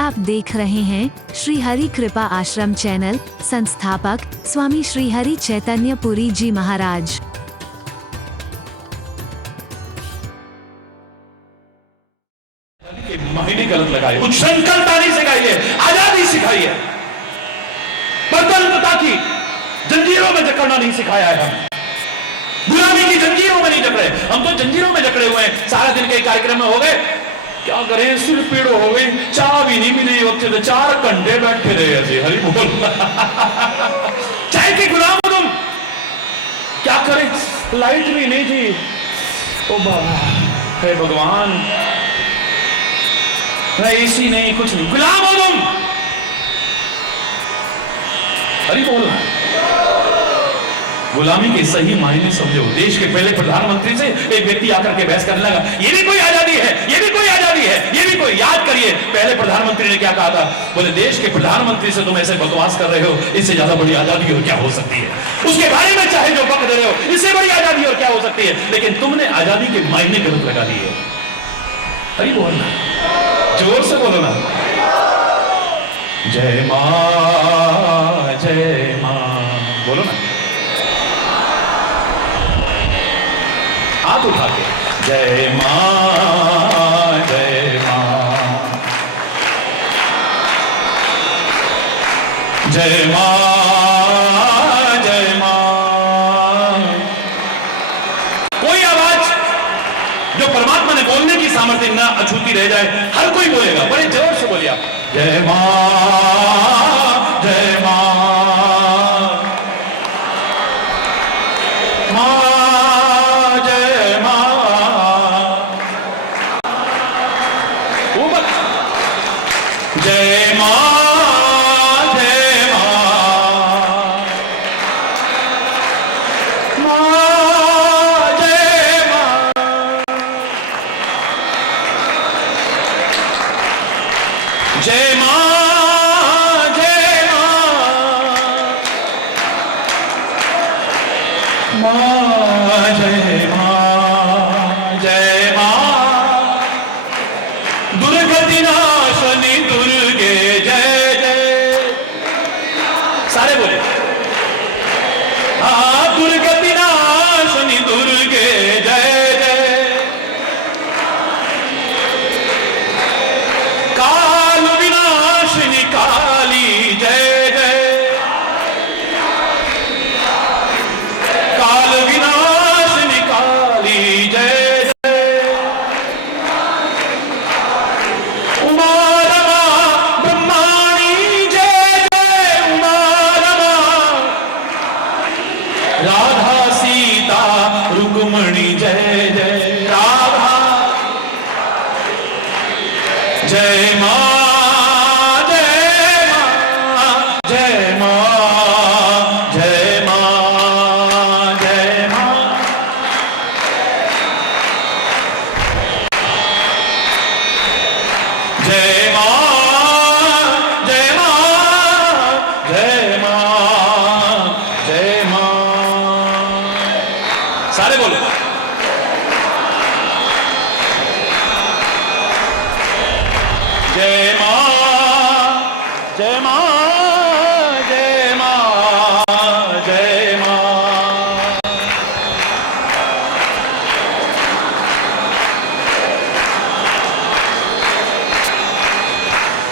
आप देख रहे हैं श्री हरि कृपा आश्रम चैनल। संस्थापक स्वामी श्री हरि चैतन्य पुरी जी महाराज। महीने गलत लगाए, उच्छृंखलता नहीं सिखाई है, आजादी सिखाई है। स्वतंत्रता की जंजीरों में जकड़ना नहीं सिखाया है। हम गुलामी की जंजीरों में नहीं जकड़े, हम तो जंजीरों में जकड़े हुए हैं। सारा दिन के कार्यक्रम में हो गए, क्या करें, सिर पीड़ो हो गई, चाय भी नहीं मिली वक्त से 4 घंटे बैठे रहे ऐसे। हरि बोल। चाय के गुलाम हो तुम, क्या करें, लाइट भी नहीं थी। ओ बाबा, हे भगवान, एसी नहीं, कुछ नहीं, गुलाम हो तुम। हरि बोल। गुलामी के सही मायने समझो। देश के पहले प्रधानमंत्री से एक व्यक्ति आकर के बहस करने लगा, ये भी कोई आजादी है, ये भी कोई आजादी है, ये भी कोई। याद करिए पहले प्रधानमंत्री ने क्या कहा था। बोले, देश के प्रधानमंत्री से तुम ऐसे बकवास कर रहे हो, इससे ज्यादा बड़ी आजादी और क्या हो सकती है। उसके बारे में चाहे जो बक दे रहे हो, इससे बड़ी आजादी और क्या हो सकती है। लेकिन तुमने आजादी के मायने गलत लगा दिए। हरि बोलना, जोर से बोलो ना। जय मां, जय मां, बोलो ना, हाथ उठा के। जय मां, जय मां, जय मां, जय मां। कोई आवाज जो परमात्मा ने बोलने की सामर्थ्य ना अछूती रह जाए, हर कोई बोलेगा। बड़े जोर से बोलिए आप। जय मां, जय मां, मां जय मां, जय मां, जय मां, मां जय मां, जय मां, जय मां, मां जय मां, जय मां। दुर्गति नाशनी दुर्गे जय जय। सारे बोले, हाँ, दुर्गति नाशनी दुर्गे जय जय। काल विनाशिनी काली जय जय। काल विनाशिनी काली जय जय। उमा रमा ब्रह्माणी जय जय। उमा रमा, राधा सीता रुक्मणी जय जय। राधा, जय मां, जय मां, जय मां, जय मां, जय मां। जय मां, जय मां, जय मां, जय मां। सारे बोले, जय मां, जय मां, जय मां, जय मां।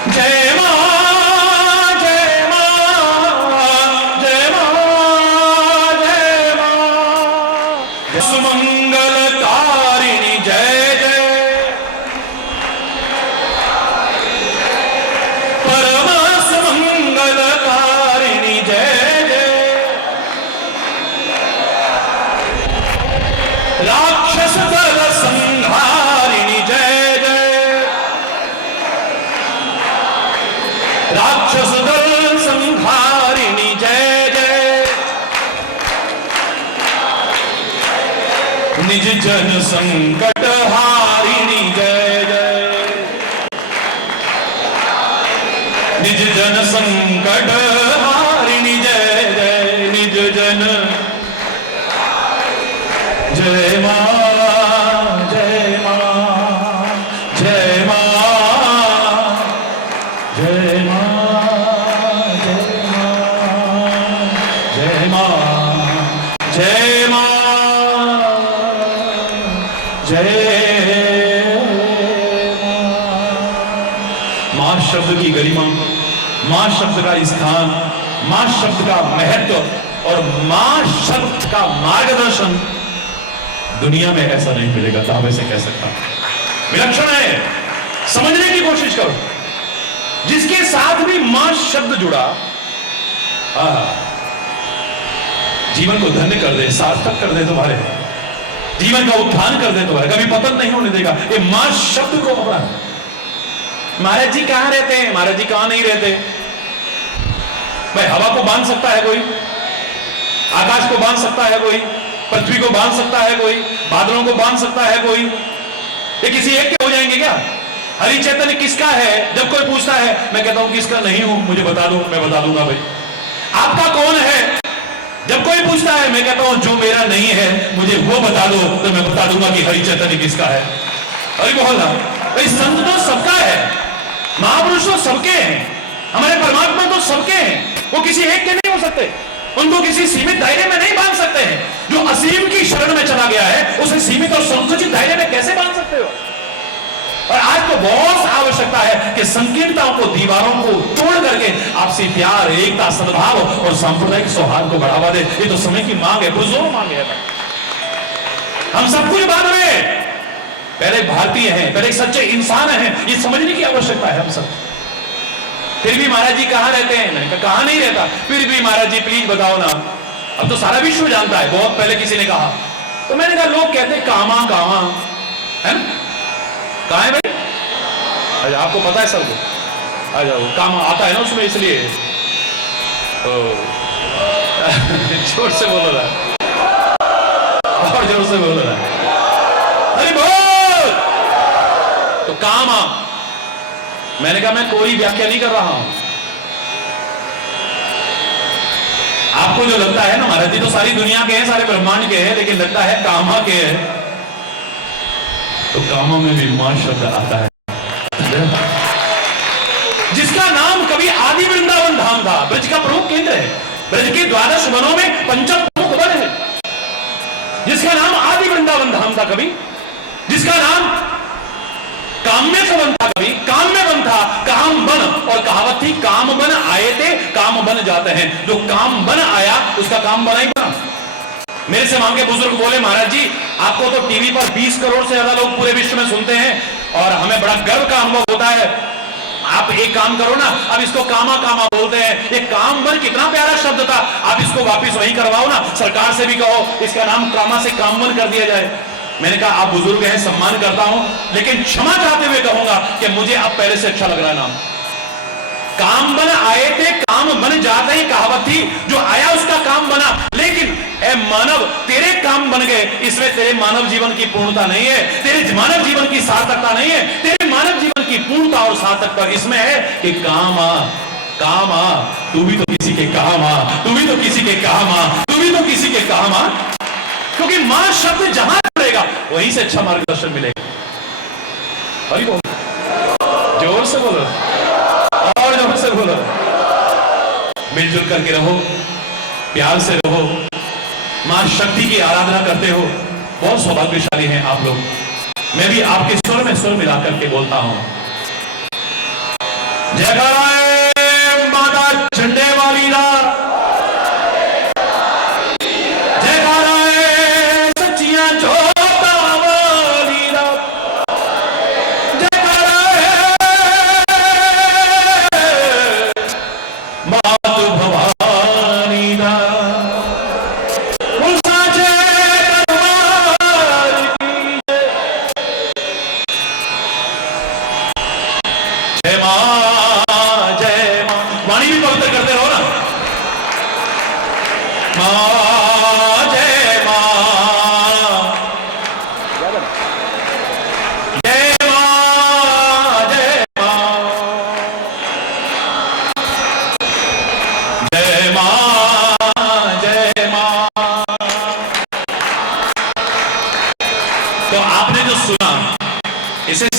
जय मां, जय मां, जय मां, जय मां। सुमंगल तारिणी जय जय। परमस मंगल कारिणी जय जय। राक्षस दल संहारिणी जय जय। राक्षस दल संहारिणी जय जय। निज जन संकट हारिणी जय जय। निज जन संकट हारिणी जय जय। निज जन, जय मां, जय मां, जय मां, शब्द की गरिमा, मां शब्द का स्थान, मां शब्द का महत्व और मां शब्द का मार्गदर्शन दुनिया में ऐसा नहीं मिलेगा। दावे से कह सकता हूं, विलक्षण है। समझने की कोशिश करो, जिसके साथ भी मां शब्द जुड़ा जीवन को धन्य कर दे, सार्थक कर दे, तुम्हारे जीवन का उत्थान कर दे, तुम्हारे कभी पतन नहीं होने देगा। ये मां शब्द को अपना। महाराज जी कहां रहते हैं? महाराज जी कहां नहीं रहते? भाई हवा को बांध सकता है कोई, आकाश को बांध सकता है कोई, पृथ्वी को बांध सकता है कोई, बादलों को बांध सकता है कोई, ये किसी एक के हो जाएंगे क्या? हरि चैतन्य किसका है? जब कोई पूछता है मैं कहता हूं किसका नहीं हूं, मुझे बता दो, मैं बता दूंगा। भाई आपका कौन है? जब कोई पूछता है मैं कहता हूं जो मेरा नहीं है मुझे वो बता दो, तो मैं बता दूंगा कि हरि चैतन्य किसका है। अरे बोल ना भाई, संत तो सबका है, महापुरुष तो सबके हैं, हमारे परमात्मा तो सबके हैं, वो किसी एक के नहीं हो सकते, उनको किसी सीमित दायरे में नहीं बांध सकते हैं। जो असीम की शरण में चला गया है उसे सीमित और संकुचित दायरे में कैसे बांध सकते हो? और आज तो बहुत आवश्यकता है कि संकीर्णताओं को, दीवारों को तोड़ करके आपसी प्यार, एकता, सद्भाव और सांप्रदायिक सौहार्द को बढ़ावा दे। ये तो समय की मांग है, पुरजोर मांग है। हम सब कुछ बांध रहे हैं, पहले भारतीय हैं, पहले सच्चे इंसान हैं, ये समझने की आवश्यकता है हम सब। फिर भी महाराज जी कहां रहते हैं? मैंने कहा कहां नहीं रहता। फिर भी महाराज जी प्लीज बताओ ना। अब तो सारा विश्व जानता है, बहुत पहले किसी ने कहा, तो मैंने कहा लोग कहते हैं कामा कामा है ना, कहां है भाई? अच्छा आपको पता है सबको, आ जाओ, कामा आता है ना उसमें, इसलिए जोर से बोलो ना, और जोर से बोलो ना, अरे बोल। तो कामा, मैंने कहा मैं कोई व्याख्या नहीं कर रहा हूं। आपको जो लगता है ना महाराज जी तो सारी दुनिया के हैं, सारे ब्रह्मांड के हैं, लेकिन लगता है कामा के हैं, तो कामा में भी मां शब्द आता है, जिसका नाम कभी आदि वृंदावन धाम था, ब्रज का प्रमुख केंद्र है, ब्रज के 12 वनों में पंचम प्रमुख वन है, जिसका नाम आदि वृंदावन धाम था कभी, जिसका नाम काम्य का वन था, कभी काम्य वन था, काम बन, और कहावत थी काम बन आए थे काम बन जाते हैं। जो काम बन आया उसका काम बना ही बना। मेरे से मांगे बुजुर्ग बोले महाराज जी आपको तो टीवी पर 20 करोड़ से ज्यादा लोग पूरे विश्व में सुनते हैं और हमें बड़ा गर्व का अनुभव होता है, आप एक काम करो ना, अब इसको कामा कामा बोलते हैं, ये काम बन कितना प्यारा शब्द था, आप इसको वापिस वही करवाओ ना, सरकार से भी कहो इसका नाम कामा से काम बन कर दिया जाए। मैंने कहा आप बुजुर्ग हैं, सम्मान करता हूं, लेकिन क्षमा चाहते हुए कहूंगा कि मुझे अब पहले से अच्छा लग रहा है नाम। काम बन आए थे काम बन जाते ही कहावत थी, जो आया उसका काम बना, लेकिन ए मानव तेरे काम बन गए, इसमें तेरे मानव जीवन की पूर्णता नहीं है, तेरे मानव जीवन की सार्थकता नहीं है, तेरे मानव जीवन की पूर्णता और सार्थकता इसमें है कि काम आ, काम आ, तू भी तो किसी के काम आ, तू भी तो किसी के काम आ, तू भी तो किसी के काम आ, क्योंकि मां शब्द जहां जुड़ेगा वहीं से अच्छा मार्गदर्शन मिलेगा। हरि बोल, जोर से बोलो और जोर से बोलो। मिलजुल करके रहो, प्यार से रहो, मां शक्ति की आराधना करते हो, बहुत सौभाग्यशाली हैं आप लोग। मैं भी आपके स्वर में स्वर मिला करके बोलता हूं, जयकारा माता झंडे वाली रा,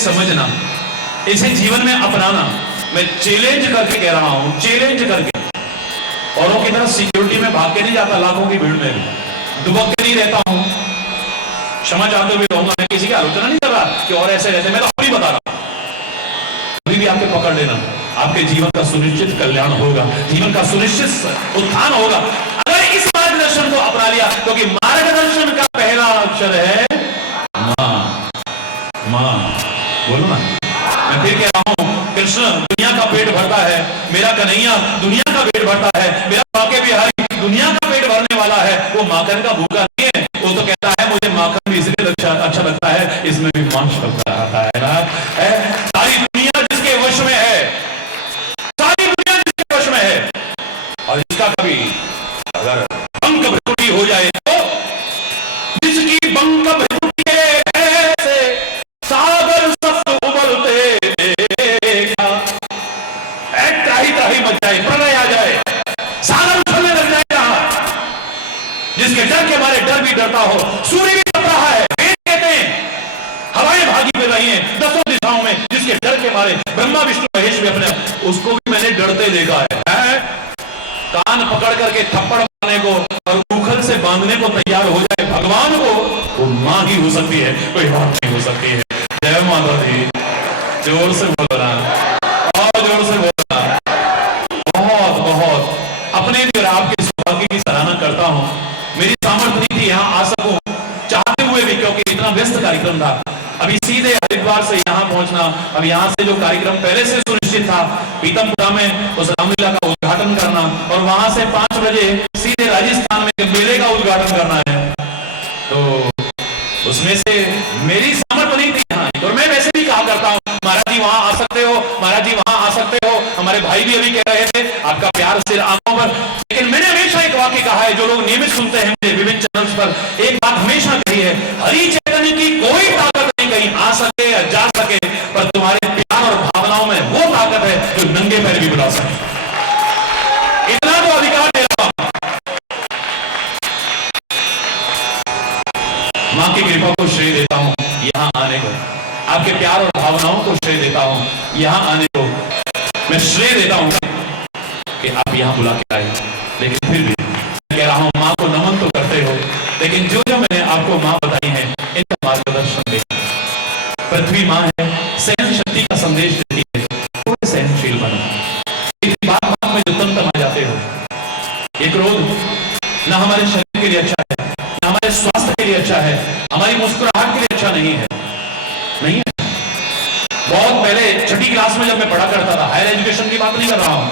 समझना, इसे जीवन में अपनाना। मैं चैलेंज करके कह रहा हूं, चैलेंज करके, औरों की तरह सिक्योरिटी में भाग के नहीं जाता, लाखों की भीड़ में दुबक के नहीं रहता हूं। क्षमा चाहते हुए कहूंगा, मैं किसी की आलोचना नहीं कर रहा कि और ऐसे रहते, मैं तो अभी बता रहा हूं, अभी भी आके पकड़ लेना। आपके जीवन का सुनिश्चित कल्याण होगा, जीवन का सुनिश्चित उत्थान होगा अगर इस मार्गदर्शन को अपना लिया। क्योंकि मार्गदर्शन का पहला अक्षर है मां। मां बोलो ना, मैं फिर कह रहा हूं, कृष्ण दुनिया का पेट भरता है, मेरा कन्हैया दुनिया का पेट भरता है, मेरा बांके बिहारी दुनिया का पेट भरने वाला है। वो माखन का भूखा नहीं है, वो तो कहता है मुझे माखन भी इसलिए अच्छा लगता है, इसमें भी मांस आता है ना। सारी दुनिया जिसके वश में है, सारी दुनिया जिसके वश में है, और इसका कभी अगर बंक भ्रकुटी हो जाए तो जिसकी बंक भ्रकुटी ऐसे सागर सप्त उबलते त्राही त्राही मच जाए, प्रलय आ जाए, सागर उछलने लग जाए, जिसके डर के मारे डर भी डरता हो, सूर्य भी तप रहा है, वेद कहते हैं हवाएं भागी फिर रही हैं दसों दिशाओं में, जिसके डर के मारे ब्रह्मा विष्णु महेश भी अपने, उसको भी मैंने डरते देखा है। कान पकड़ करके थप्पड़ मारने को और उखल से बांधने को तैयार हो जाए भगवान को, वो मां ही हो सकती है, कोई और नहीं हो सकती है। जय माता दी, जोर से बोलो ना, और जोर से बोलो ना। बहुत बहुत अपने लिए और आपके सौभाग्य की सराहना करता हूं। मेरी सामर्थ्य नहीं थी यहाँ आ सकूं, चाहते हुए भी, क्योंकि इतना व्यस्त कार्यक्रम था। अभी सीधे हरिद्वार से यहाँ पहुंचना, अब यहाँ से जो कार्यक्रम पहले से सुनिश्चित था पीतमपुरा में उस रामलीला का उद्घाटन करना, और वहां से 5 बजे सीधे राजस्थान में मेले का उद्घाटन करना है, तो उसमें से मेरी सामर्थ्य नहीं थी यहाँ। और मैं वैसे भी कहा करता हूँ, महाराज जी वहां आ सकते हो, महाराज जी वहां आ सकते हो। हमारे भाई भी अभी कह रहे थे आपका प्यार सिर आंखों पर, लेकिन मैंने हमेशा एक वाक्य कहा है, जो लोग नियमित सुनते हैं मुझे विभिन्न चैनल्स पर, एक बात हमेशा कही है, हरि चैतन्य की कोई ताकत नहीं कहीं आ सके या जा सके, पर तुम्हारे प्यार और भावनाओं में वो ताकत है जो नंगे पैर भी बुला सके। इतना तो अधिकार दे रहा हूं। मां की कृपा को श्रेय देता हूं यहां आने को, आपके प्यार और भावनाओं को श्रेय देता हूं यहां आने को, मैं श्रेय देता हूं कि आप यहां बुला के आए। लेकिन फिर भी कह रहा हूं, मां को नमन तो करते हो, लेकिन जो जो मैंने आपको मां बताई है इनका मार्गदर्शन दे। पृथ्वी मां है, सहन शक्ति का संदेश देती है, थोड़े सहनशील बनो। बात बात में जो तम जाते हो, ये क्रोध ना हमारे शरीर के लिए अच्छा है, ना हमारे स्वास्थ्य के लिए अच्छा है, हमारी मुस्कुराहट के लिए अच्छा नहीं है, नहीं है। बहुत पहले छठी क्लास में जब मैं पढ़ा करता था, हायर एजुकेशन की बात नहीं कर रहा हूं,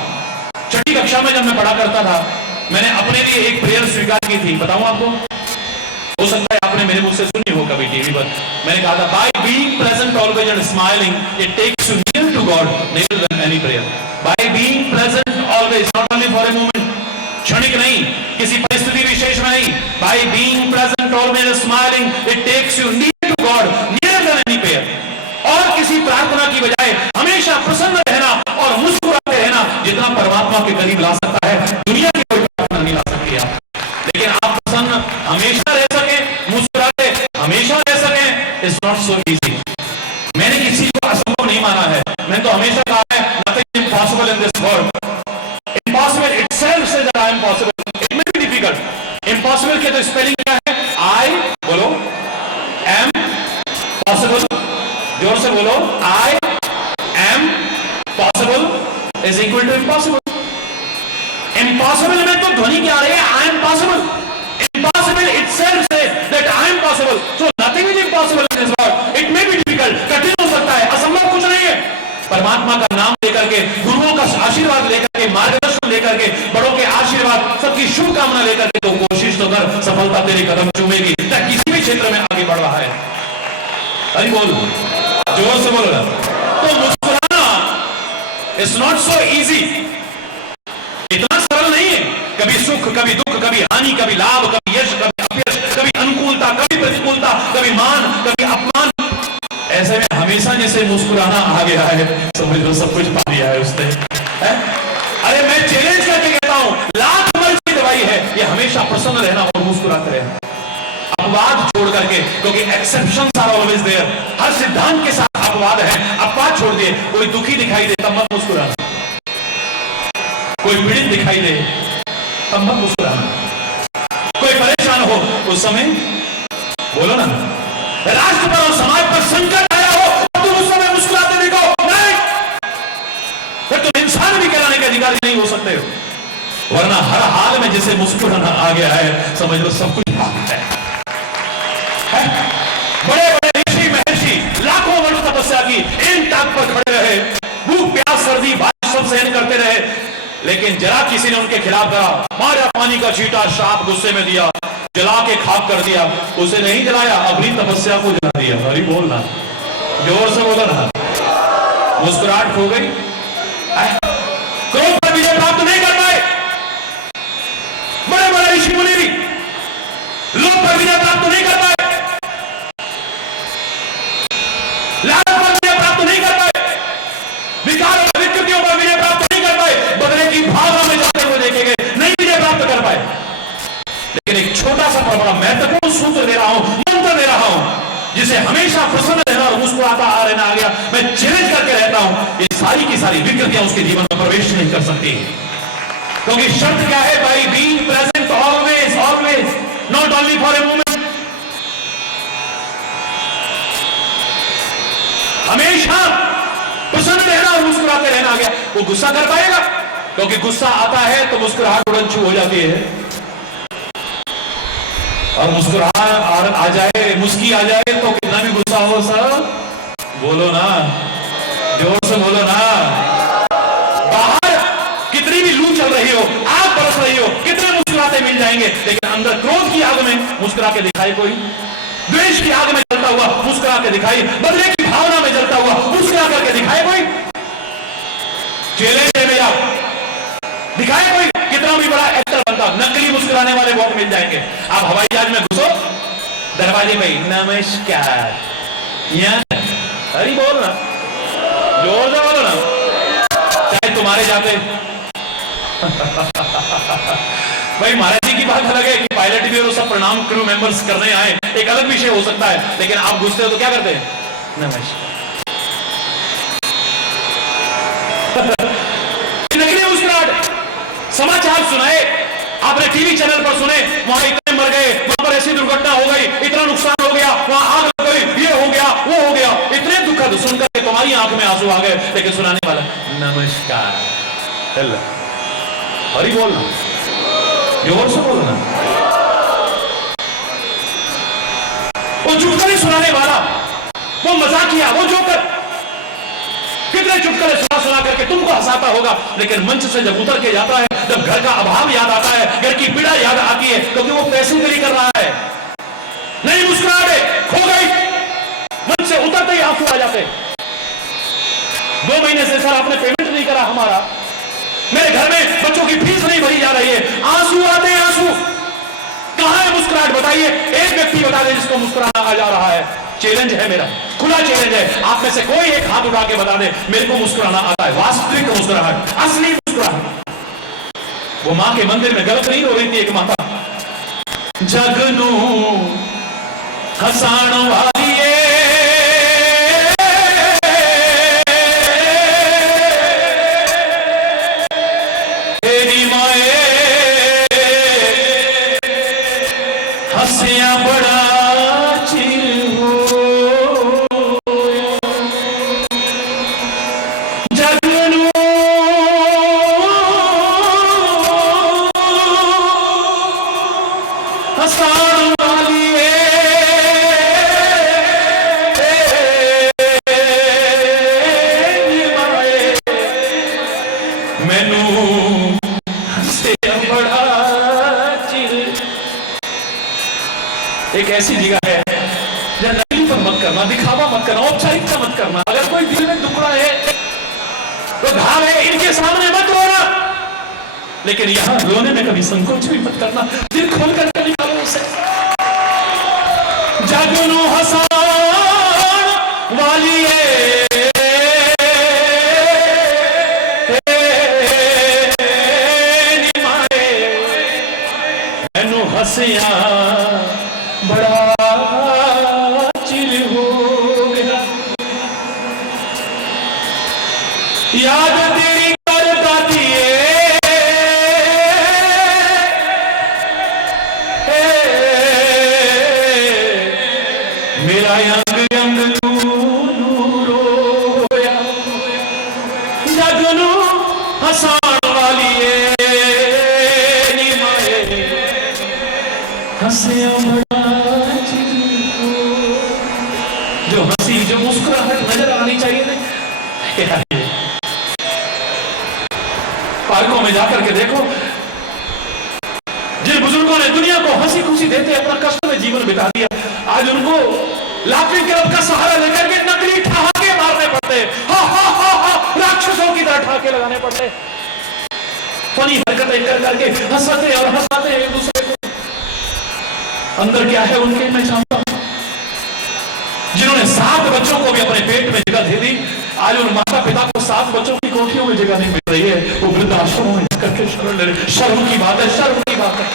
छठी कक्षा में जब मैं पढ़ा करता था, मैंने अपने लिए एक प्रेयर स्वीकार की थी। बताऊं आपको, हो सकता है आपने मेरे मुझ से सुनी हो कभी टीवी पर। मैंने कहा था, by being present always and smiling it takes you near to God near than any prayer. By being present always, not only for a moment, क्षणिक नहीं, किसी परिस्थिति विशेष में नहीं, by being present always and smiling it takes you near to God near than any prayer. और किसी प्रार्थना की बजाय हमेशा प्रसन्न रहना और मुस्कुराते रहना जितना परमात्मा के करीब ला सकता है, दुनिया की कोई प्रार्थना नहीं ला सकती है। लेकिन आप प्रसन्न हमेशा रह सके, मुस्कुराते हमेशा रह सके, इट्स नॉट सो इजी। मैंने किसी को असंभव नहीं माना है, मैंने तो हमेशा कहा है, nothing impossible in this world. Impossible itself से that I am possible, it may be difficult. Impossible के तो स्पेलिंग क्या है? आई बोलो, एम पॉसिबल, जोर से बोलो, I am possible is equal to impossible. Impossible में तो ध्वनि क्या आ रही है? I am possible. Impossible itself से that I am possible, so nothing is impossible in this world. It may be difficult, कठिन हो सकता है, असंभव कुछ नहीं है। परमात्मा का नाम लेकर के, गुरुओं का आशीर्वाद लेकर के, मार्गदर्शन लेकर के, बड़ों के आशीर्वाद, सबकी शुभकामना लेकर के तो कोशिश तो कर, सफलता तेरे कदम चूमेगी। किसी भी क्षेत्र में आगे बढ़ रहा है, अरे बोल, जोर से बोलो ना। तो मुस्कुराना इज नॉट सो इजी, इतना सरल नहीं है। कभी सुख, कभी दुख, कभी हानि, कभी लाभ, कभी यश, कभी अपयश, कभी अनुकूलता, कभी प्रतिकूलता, कभी मान, कभी अपमान। ऐसे में हमेशा जैसे मुस्कुराना आ गया है, समझ लो सब कुछ पा लिया है उसने। अरे मैं चैलेंज करके कहता हूं, लाख मर्ज की दवाई है ये, हमेशा प्रसन्न रहना और मुस्कुराते रहना, अपवाद छोड़ करके, क्योंकि एक्सेप्शंस आर ऑलवेज देयर। हर सिद्धांत के साथ अपवाद है, अपवाद छोड़ दिए। कोई दुखी दिखाई दे तब मत मुस्कुराना, कोई पीड़ित दिखाई दे तब मत मुस्कुराना, कोई परेशान हो उस समय बोलो ना, राष्ट्र पर और समाज पर संकट आया हो तुम उस समय मुस्कुराते देखो, नहीं, फिर तुम वरना हर हाल में जिसे मुस्कुराना आ गया है, समझ लो सब कुछ आ गया है। बड़े बड़े ऋषि महर्षि लाखों वर्ष तपस्या की, इन ताक पर खड़े रहे, भूख प्यास सर्दी बारिश सब सहन करते रहे, लेकिन जरा किसी ने उनके खिलाफ कहा, मारा पानी का छींटा, श्राप गुस्से में दिया, जला के खाक कर दिया। उसे नहीं जलाया, अपनी तपस्या को जला दिया। हरी बोलना, जोर से बोलो ना। मुस्कुराहट खो गई, क्रोध पर विजय प्राप्त नहीं कर पाए। बड़े बड़े ऋषि मुनि भी लोभ पर विजय प्राप्त नहीं कर पाए, लालच पर विजय प्राप्त नहीं कर पाए, विकार और विकृतियों पर विजय प्राप्त नहीं कर पाए, बदले की भावना में जाते हुए देखे गए, नहीं विजय प्राप्त कर पाए। लेकिन एक छोटा सा बड़ा महत्वपूर्ण सूत्र दे रहा हूं, मंत्र दे रहा हूं, जिसे हमेशा प्रसन्न रहना और मुस्कुराता आ रहना आ गया, मैं चैलेंज करके रहता हूं, ये सारी की सारी विकृतियां उसके जीवन में प्रवेश नहीं कर सकती। क्योंकि शर्त क्या है भाई? Being present always, always, not only for a moment. हमेशा प्रसन्न रहना और मुस्कुराते रहना आ गया। वो गुस्सा कर पाएगा? क्योंकि गुस्सा आता है तो मुस्कुराहट उड़न छू हो जाती है, और मुस्कुराहट आ जाए, मुस्की आ जाए तो कितना भी गुस्सा हो सब बोलो ना, जोर से बोलो ना। बाहर कितनी भी लू चल रही हो, आग बरस रही हो, कितने मुस्कुराते मिल जाएंगे, लेकिन अंदर क्रोध की आग में मुस्कुरा के दिखाई कोई, द्वेष की आग में जलता हुआ मुस्कुरा के दिखाई, बदले की भावना में जलता हुआ मुस्कुरा करके दिखाए कोई? चैलेंज है मेरा, दिखाए कोई? कितना भी बड़ा एक्टर बनता, नकली मुस्कुराने वाले बहुत मिल जाएंगे। आप हवाई जहाज में घुसो, दरवाजे पे नमस्कार, हरी बोल ना, जोर से बोलो ना, चाहे तुम्हारे जाते भाई महाराज जी की बात अलग है कि पायलट भी और सब प्रणाम क्रू मेंबर्स करने आए, एक अलग विषय हो सकता है, लेकिन आप घुसते हो तो क्या करते हैं? नमस्कार। नकली मुस्कुराहट। समाचार सुनाए, आपने टीवी चैनल पर सुने, वहां इतने मर गए, वहां पर ऐसी दुर्घटना हो गई, इतना नुकसान हो गया, वहां आग लग गई, ये हो गया, वो हो गया, इतने दुखद सुनकर तुम्हारी आंख में आंसू आ गए, लेकिन सुनाने वाला नमस्कार, हेलो, हरी बोलना, जोर से बोलना। वो चुटकुले सुनाने वाला, वो मजाकिया, वो जोकर, कितने चुटकुले सुना सुना करके तुमको हंसाता होगा, लेकिन मंच से जब उतर के जाता है, जब घर का अभाव याद आता है, घर की पीड़ा याद आती है, क्योंकि वो पैसे के लिए कर रहा है, नहीं मुस्कुराहट खो गई, मंच से उतरते ही आंसू आ जाते। 2 महीने से सर आपने पेमेंट नहीं करा हमारा, मेरे घर में बच्चों की फीस नहीं भरी जा रही है, आंसू आते हैं, आंसू। कहां है मुस्कुराहट? बताइए, एक व्यक्ति बता दे जिसको मुस्कुराना आ जा रहा है। चैलेंज है मेरा, खुला चैलेंज है, आप में से कोई एक हाथ उठा के बता दे मेरे को मुस्कुराना आता है, वास्तविक मुस्कुराहट, असली मुस्कुराहट। वो मां के मंदिर में गलत नहीं रो रही थी एक माता, जगनू हसाण वाली तेरी माए हसिया बड़ा एक ऐसी जगह है जहां नकली पर मत करना, दिखावा मत करना, औपचारिकता मत करना। अगर कोई दिल में दुखड़ा है तो घाव है, इनके सामने मत रोना, लेकिन यहां रोने में कभी संकोच भी मत करना, दिल खोल कर निकालो उसे। जागनो हसान वाली मैनू हसिया बड़ा चिर हो गया, याद तेरी करता दिए मेरा अंग अंग नू रोया। जगनू हसान वाली क्या है ये? पार्कों में जाकर के देखो, जिन बुजुर्गों ने दुनिया को हंसी खुशी देते अपना कष्ट में जीवन बिता दिया, आज उनको लाफिंग क्लब का सहारा लेकर के नकली ठहाके मारने पड़ते, हा हा हा हा राक्षसों की तरह ठहाके लगाने पड़ते, फनी हरकतें कर करके हंसाते और हंसाते एक दूसरे को। अंदर क्या है उनके, मैं जानता हूं। जिन्होंने 7 बच्चों को भी अपने पेट में जगह दे दी, आज उन माता पिता को 7 बच्चों की कोठियों में जगह नहीं मिल रही है, वो वृद्धाश्रमों में करके शरण ले रहे। शर्म की बात है, शर्म की बात है।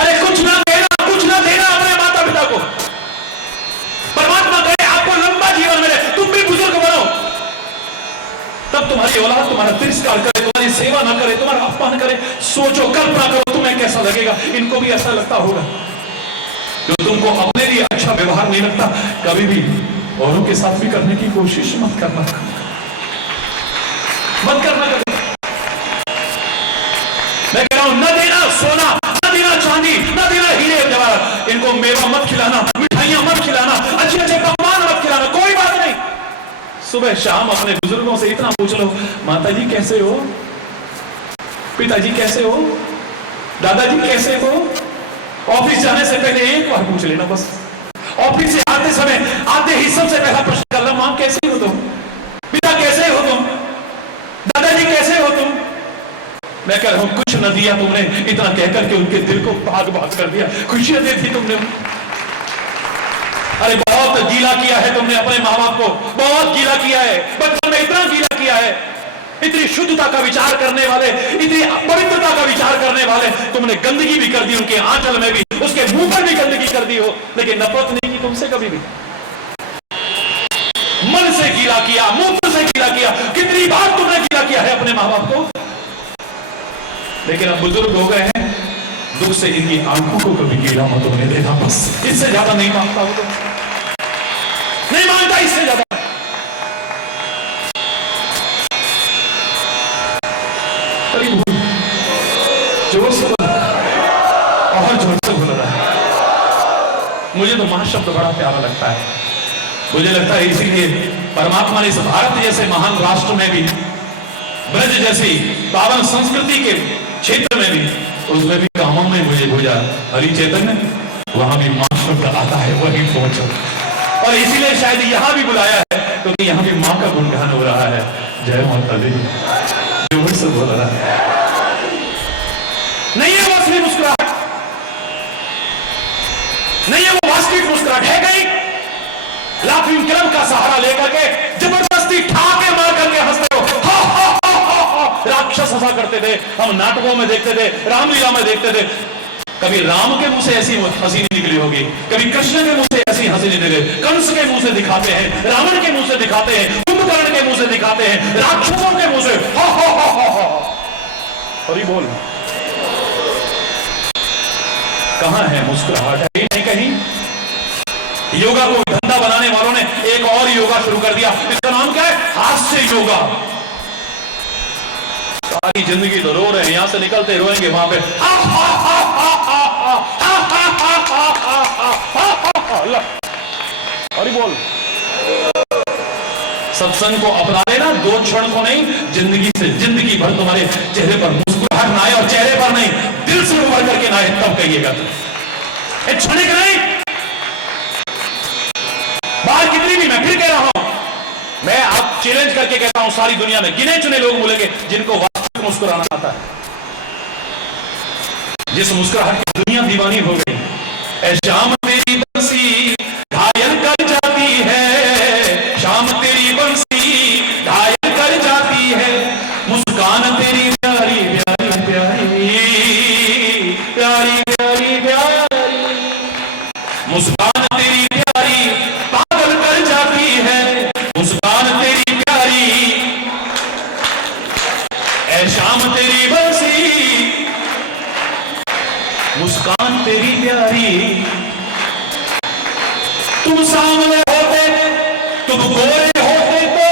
अरे कुछ ना देना अपने माता पिता को। परमात्मा करे आपको लंबा जीवन मिले, तुम भी बुजुर्ग बनो, तब तुम्हारी औलाद तुम्हारा तिरस्कार करे, तुम्हारी सेवा ना करे, तुम्हारा अपमान करे। सोचो, कल्पना करो तुम्हें कैसा लगेगा। इनको भी ऐसा लगता होगा। जो तुमको अपने लिए अच्छा व्यवहार नहीं लगता, कभी भी औरों के साथ भी करने की कोशिश मत करना। मैं कह रहा हूं, न देना सोना, न देना चांदी, न देना हीरे जवाहरात। इनको मेवा मत खिलाना, मिठाइयां मत खिलाना, अच्छे अच्छे पकवान मत खिलाना, कोई बात नहीं। सुबह शाम अपने बुजुर्गों से इतना पूछ लो, माता जी कैसे हो, पिताजी कैसे हो, दादाजी कैसे हो। ऑफिस जाने से पहले एक बार पूछ लेना बस। ऑफिस से आते समय, आते ही सबसे पहला प्रश्न करना, मां कैसे हो तुम, पिता कैसे हो तुम, दादाजी कैसे हो तुम। मैं कह रहा हूं, कुछ न दिया तुमने, इतना कहकर के उनके दिल को भाग भाग कर दिया। खुशियां दी थी तुमने। अरे बहुत गीला किया है तुमने अपने माँ बाप को, बहुत गीला किया है, बचपन में इतना गीला किया है। इतनी शुद्धता का विचार करने वाले, इतनी पवित्रता का विचार करने वाले, तुमने गंदगी भी कर दी उनके आंचल में भी, उसके मुंह पर भी गंदगी कर दी हो, लेकिन नफरत नहीं की तुमसे कभी भी। मन से गीला किया, मूत्र से गीला किया, कितनी बार तुमने गीला किया है अपने माँ बाप को। लेकिन अब बुजुर्ग हो गए हैं, दुख से इनकी आंखों को कभी गीला मत होने देना, बस। इससे ज्यादा नहीं मांगता हूं, नहीं मांगता इससे ज्यादा। जोर से और जोर से बोल रहा है। मुझे तो मां शब्द बड़ा प्यारा लगता है। मुझे लगता है इसीलिए परमात्मा ने इस भारत जैसे महान राष्ट्र में भी, ब्रज जैसी पावन संस्कृति के क्षेत्र में भी, उसमें भी कामों में मुझे भेजा हरि चैतन्य, वहां भी मां शब्द आता है, वही पहुंचो। और इसीलिए शायद यहां भी बुलाया है, क्योंकि यहां भी मां का गुणगान हो रहा है। जय माता दी, जोर से बोल रहा है। नहीं है वो असली मुस्कुराहट, नहीं है वो वास्तविक मुस्कुराहट। है कहीं लाफिंग क्लब का सहारा लेकर के जबरदस्ती ठाके मार करके हंसते हो, राक्षस हंसा करते थे, हम नाटकों में देखते थे, रामलीला में देखते थे। कभी राम के मुंह से ऐसी हंसी नहीं निकली होगी, कभी कृष्ण के मुंह से ऐसी हंसी नहीं निकली। कंस के मुंह से दिखाते हैं, रावण के मुंह से दिखाते हैं, कुंभकर्ण के मुंह से दिखाते हैं, राक्षसों के मुंह से हरि बोल। कहां है मुस्कुराहट? है नहीं कहीं। योगा को धंधा बनाने वालों ने एक और योगा शुरू कर दिया, इसका नाम क्या है? हास्य योगा। सारी जिंदगी तो रो रहे हैं, यहां से निकलते रोएंगे वहां पे हरि बोल। सत्संग को अपना लेना, 2 क्षण को नहीं, जिंदगी से जिंदगी भर तुम्हारे चेहरे पर मुस्कुराहट ना आए, और चेहरे पर नहीं, दिल से उभर करके ना आए, तब कहिएगा। क्षणिक नहीं, बात कितनी भी, मैं फिर कह रहा हूं, मैं आप चैलेंज करके कहता हूं, सारी दुनिया में गिने चुने लोग मिलेंगे जिनको वास्तविक मुस्कुराना आता है, जिस मुस्कुराहट की दुनिया दीवानी हो गई। ऐ शाम तेरी बंसी घायल कर जाती है, शाम तेरी बंसी घायल कर जाती है, मुस्कान तेरी प्यारी प्यारी प्यारी प्यारी प्यारी प्यारी, मुस्कान तेरी प्यारी पागल कर जाती है, मुस्कान तेरी प्यारी। ऐ शाम तेरी बंसी मुस्कान तेरी प्यारी, तुम सामने होते, तुम गोरे होते तो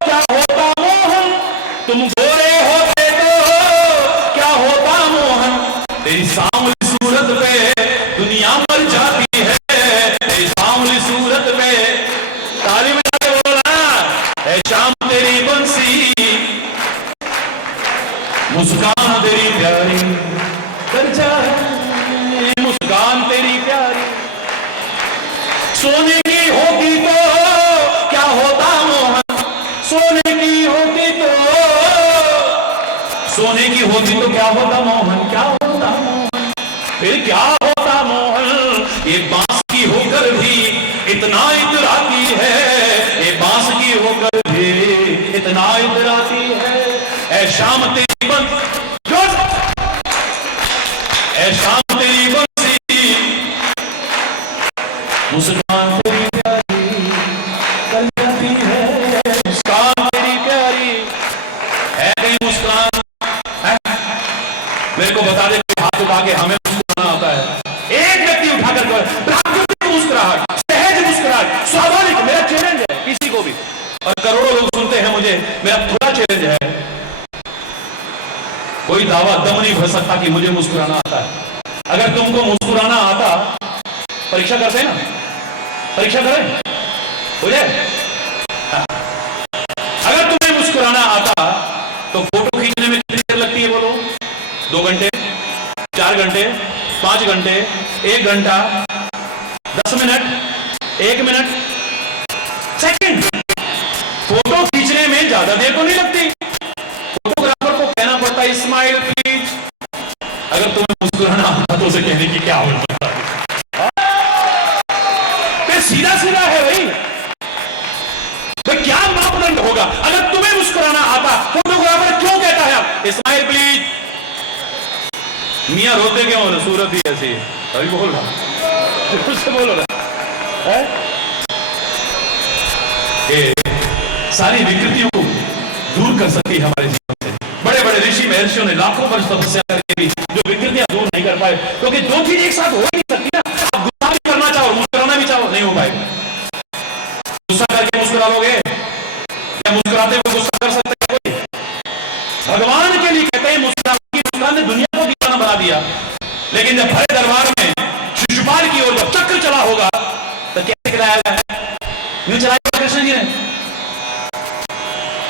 क्या होता मोहन, तुम गोरे होते तो क्या होता मोहन, तेरी सामने सूरत पे दुनिया मर जाती है, सोने की होती तो क्या होता मोहन, सोने की होती तो, सोने की होती तो क्या होता मोहन, क्या होता मोहन, फिर क्या होता मोहन। ये बांस की होकर भी इतना इतराती है, ये बांस की होकर भी इतना इतराती है। ऐ शाम तेरी ऐ शाम तेरी बंसी, मुस्कान तेरी प्यारी कल जाती है, मुस्कान तेरी प्यारी है कहीं मुस्कान है? मेरे को बता दे, हाथ उठा के हमें मुस्कुराना आता है। एक व्यक्ति उठाकर प्राकृतिक मुस्कुराहट, सहज मुस्कुराहट, स्वाभाविक, मेरा चैलेंज है किसी को भी, और करोड़ों लोग सुनते हैं मुझे, मेरा खुला चैलेंज है, कोई दावा दम नहीं भर सकता कि मुझे मुस्कुराना आता है। अगर तुमको मुस्कुराना आता, परीक्षा करते हैं ना, परीक्षा करें हो जाए। अगर तुम्हें मुस्कुराना आता तो फोटो खींचने में कितनी देर लगती है बोलो? 2 घंटे, 4 घंटे, 5 घंटे, 1 घंटा, 10 मिनट, 1 मिनट, सेकंड। फोटो खींचने में ज्यादा देर तो नहीं लगती। फोटोग्राफर को कहना पड़ता है स्माइल प्लीज। अगर तुम्हें मुस्कुराना आता तो उसे कहने की क्या आवश्यकता है? सीधा सीधा है भाई, क्या मापदंड होगा? अगर तुम्हें मुस्कुराना आता, फोटोग्राफर क्यों कहता है आप स्माइल प्लीज? मियां रोते क्यों हो? सूरत ही ऐसी है, अभी बोल रहा से बोलो ना है? सारी विकृतियों को दूर कर सकती है हमारे जीवन से। बड़े बड़े ऋषि महर्षियों ने लाखों वर्ष तपस्या करके भी जो विकृतियां दूर नहीं कर पाए, क्योंकि दो चीज एक साथ हो ही नहीं सकती ना। आप गुस्सा भी करना चाहो, मुस्कुराना भी चाहो, नहीं हो पाएगा। गुस्सा करके मुस्कुरा लोगे क्या? मुस्कुराते हुए गुस्सा कर सकते हैं कोई? भगवान के लिए कहते हैं मुस्कुराने ने दुनिया को दीवाना बना दिया, लेकिन जब भरे दरबार में शिशुपाल की ओर जब चक्र चला होगा तो कैसे गिराया है? यूं चलाया कृष्ण जी ने।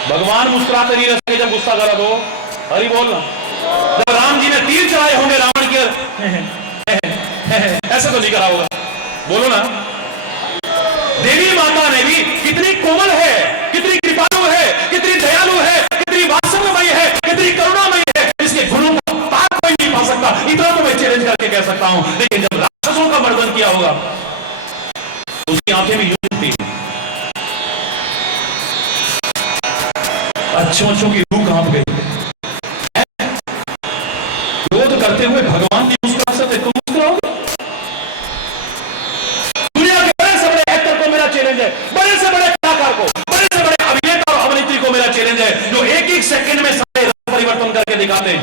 भगवान मुस्कुराते नहीं रह सके जब गुस्सा करा तो, हरि बोलना। जब राम जी ने तीर चलाए होंगे रावण की ऐसा तो नहीं करा होगा, बोलो ना। देवी माता ने भी कितनी कोमल है, कितनी कृपालु है, कितनी दयालु है, कितनी वात्सल्यमयी है, कितनी करुणामयी है, इसके गुणों का पार कोई नहीं पा सकता। इतना तो मैं चैलेंज करके कह सकता हूं। लेकिन जब राक्षसों का मर्दन किया होगा उसकी आंखें भी यूं दिखती है, अच्छों की रूह कांप गई। क्रोध करते हुए भगवान की मुस्कुरा सकते, तुम मुस्कुराओगे? दुनिया के बड़े से बड़े एक्टर को मेरा चैलेंज है, बड़े से बड़े कलाकार को, बड़े से बड़े अभिनेता और अभिनेत्री को मेरा चैलेंज है, जो एक एक सेकंड में सारे रंग परिवर्तन करके दिखाते हैं।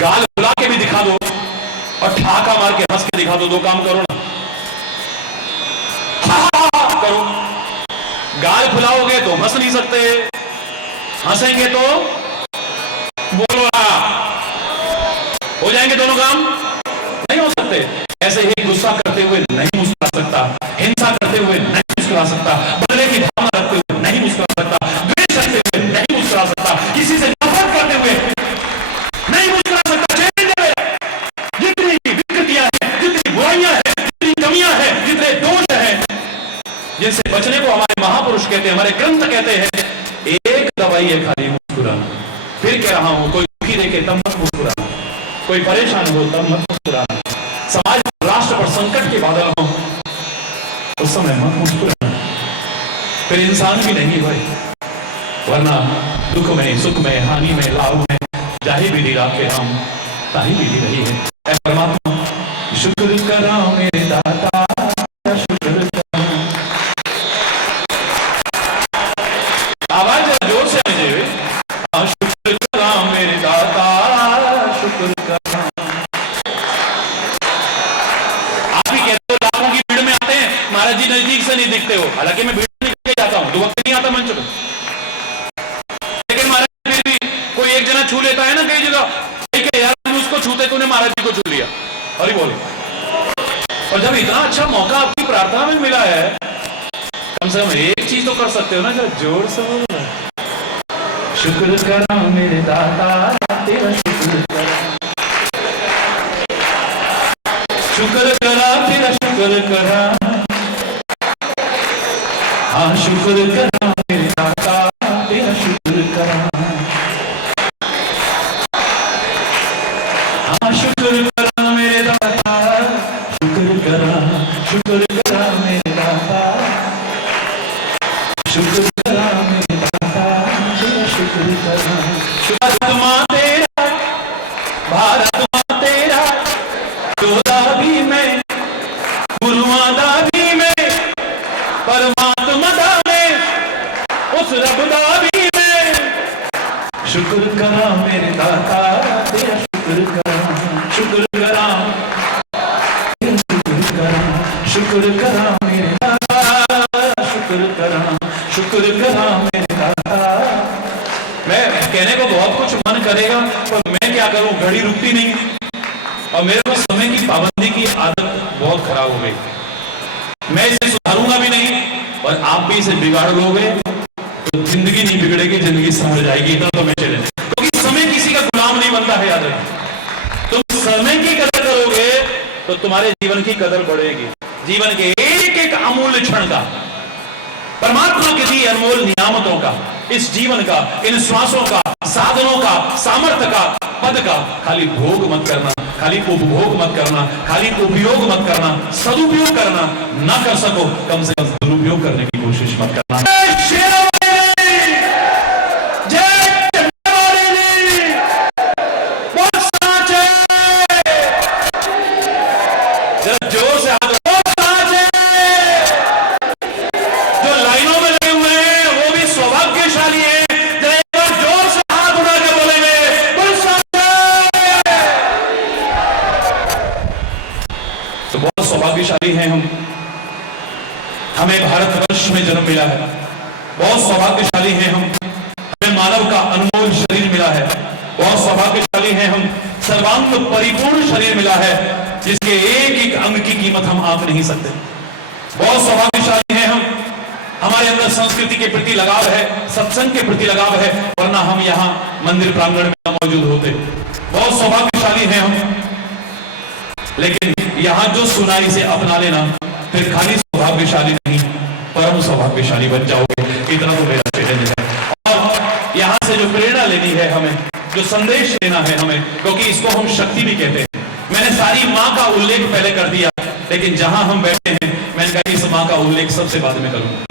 गाल फुला के भी दिखा दो और ठहाका मार के हंस के दिखा दो, 2 काम करो ना। करो, गाल फुलाओगे तो हंस नहीं सकते, हंसेंगे तो बोलो हो जाएंगे, दोनों काम नहीं हो सकते। ऐसे ही गुस्सा करते हुए नहीं मुस्कुरा सकता, हिंसा करते हुए नहीं मुस्कुरा सकता, बदले की भावना रखते हुए नहीं मुस्कुरा सकता, द्वेष रखते हुए नहीं मुस्कुरा सकता, किसी से नफरत करते हुए नहीं मुस्कुरा सकता। चैलेंज है, जितनी विकृतियां हैं, जितनी बुराइयां हैं, जितनी कमियां हैं, जितने दोष हैं, जिनसे बचने को हमारे महापुरुष कहते हैं, हमारे ग्रंथ कहते हैं, एक दवाई है खाली मुस्कुराना। फिर कह रहा हूं, कोई दुखी देखे तब मत मुस्कुराना, कोई परेशान हो तब मत मुस्कुराना, समाज राष्ट्र पर संकट के बादल हो उस समय मत मुस्कुराना, फिर इंसान भी नहीं भाई। वरना दुख में, सुख में, हानि में, लाभ में जाहि विधि राखे हम ताहि विधि रही है। ऐ परमात्मा शुक्र करा मेरे दाता, शुक्र करा। आवाज जोर से आइए, शुक्र करा मेरे दाता, शुक्र करा। आप ही कहते हो लाखों की भीड़ में आते हैं, महाराज जी नजदीक से नहीं दिखते हो, हालांकि मैं भीड़ में निकल जाता हूं, 2 वक्त नहीं आता मंच में, लेकिन महाराज फिर भी कोई एक जना छू लेता है ना कई जगह, यार उसको छूते तूने महाराज जी को छू लिया, अरे बोल। और जब इतना अच्छा मौका आपकी प्रार्थना में मिला है, कम से कम एक चीज तो कर सकते हो ना, जरा जोर से बोलो, शुक्र करा मेरे दाता तेरा, शुक्र करा, शुक्र करा तेरा, शुक्र शुक्र करा, हाँ शुक्र करा मेरे दाता तेरा शुक्र करा, हाँ शुक्र करा मेरे दाता, शुक्र करा मेरे दाता, शुक्र करा मेरे दाता तेरा शुक्र करा। शुक्र माँ तेरा, भारत माँ तेरा, जोधा भी मैं, गुरुआदा भी मैं, परमात्मा दा मैं, उस रब दा भी मैं, शुक्र करा मेरे दाता तेरा शुक्र करा, शुक्र करा शुक्र करा, शुक्र करा मेरे दाता, शुक्र करा मेरे दाता। मैं कहने को बहुत कुछ मन करेगा, पर मैं क्या करूं, घड़ी रुकती नहीं और मेरे को समय की पाबंदी की आदत बहुत खराब हो गई। मैं इसे सुधारूंगा भी नहीं और आप भी इसे बिगाड़ लोगे तो जिंदगी नहीं बिगड़ेगी, जिंदगी संभल जाएगी। इतना तो मैं चैलेंज, क्योंकि समय किसी का गुलाम नहीं बनता है। याद रखिए, तुम समय की कदर करोगे तो तुम्हारे जीवन की कदर बढ़ेगी। जीवन के एक एक अमूल्य क्षण का, परमात्मा के दिए अनमोल नियामतों का, इस जीवन का, इन श्वासों का, साधनों का, सामर्थ्य का, पद का खाली भोग मत करना, खाली उपभोग मत करना, खाली उपयोग मत करना, सदुपयोग करना ना कर सको, कम से कम दुरुपयोग करने की कोशिश मत करना। जोर से हाथ, जो लाइनों में लगे हुए हैं वो भी सौभाग्यशाली है। जोर से हाथ उठा के बोलेंगे तो बहुत सौभाग्यशाली हैं हम, हमें भारतवर्ष में जन्म मिला है। बहुत सौभाग्यशाली हैं हम, हमें मानव का अनमोल शरीर मिला है। बहुत सौभाग्यशाली हैं हम, सर्वांग परिपूर्ण शरीर मिला है जिसके एक एक अंग की कीमत हम आंक नहीं सकते। बहुत सौभाग्यशाली हैं हम, हमारे अंदर संस्कृति के प्रति लगाव है, सत्संग के प्रति लगाव है, वरना हम यहाँ मंदिर प्रांगण में मौजूद होते। बहुत सौभाग्यशाली हैं हम, लेकिन यहाँ जो सुनाई से अपना लेना, फिर खाली सौभाग्यशाली नहीं परम सौभाग्यशाली बन जाओगे। इतना तो मेरा चैलेंज है। और यहाँ से जो प्रेरणा लेनी है हमें, जो संदेश लेना है हमें, क्योंकि इसको हम शक्ति भी कहते हैं। मैंने सारी माँ का उल्लेख पहले कर दिया, लेकिन जहां हम बैठे हैं मैंने कहा इस माँ का उल्लेख सबसे बाद में करूंगा,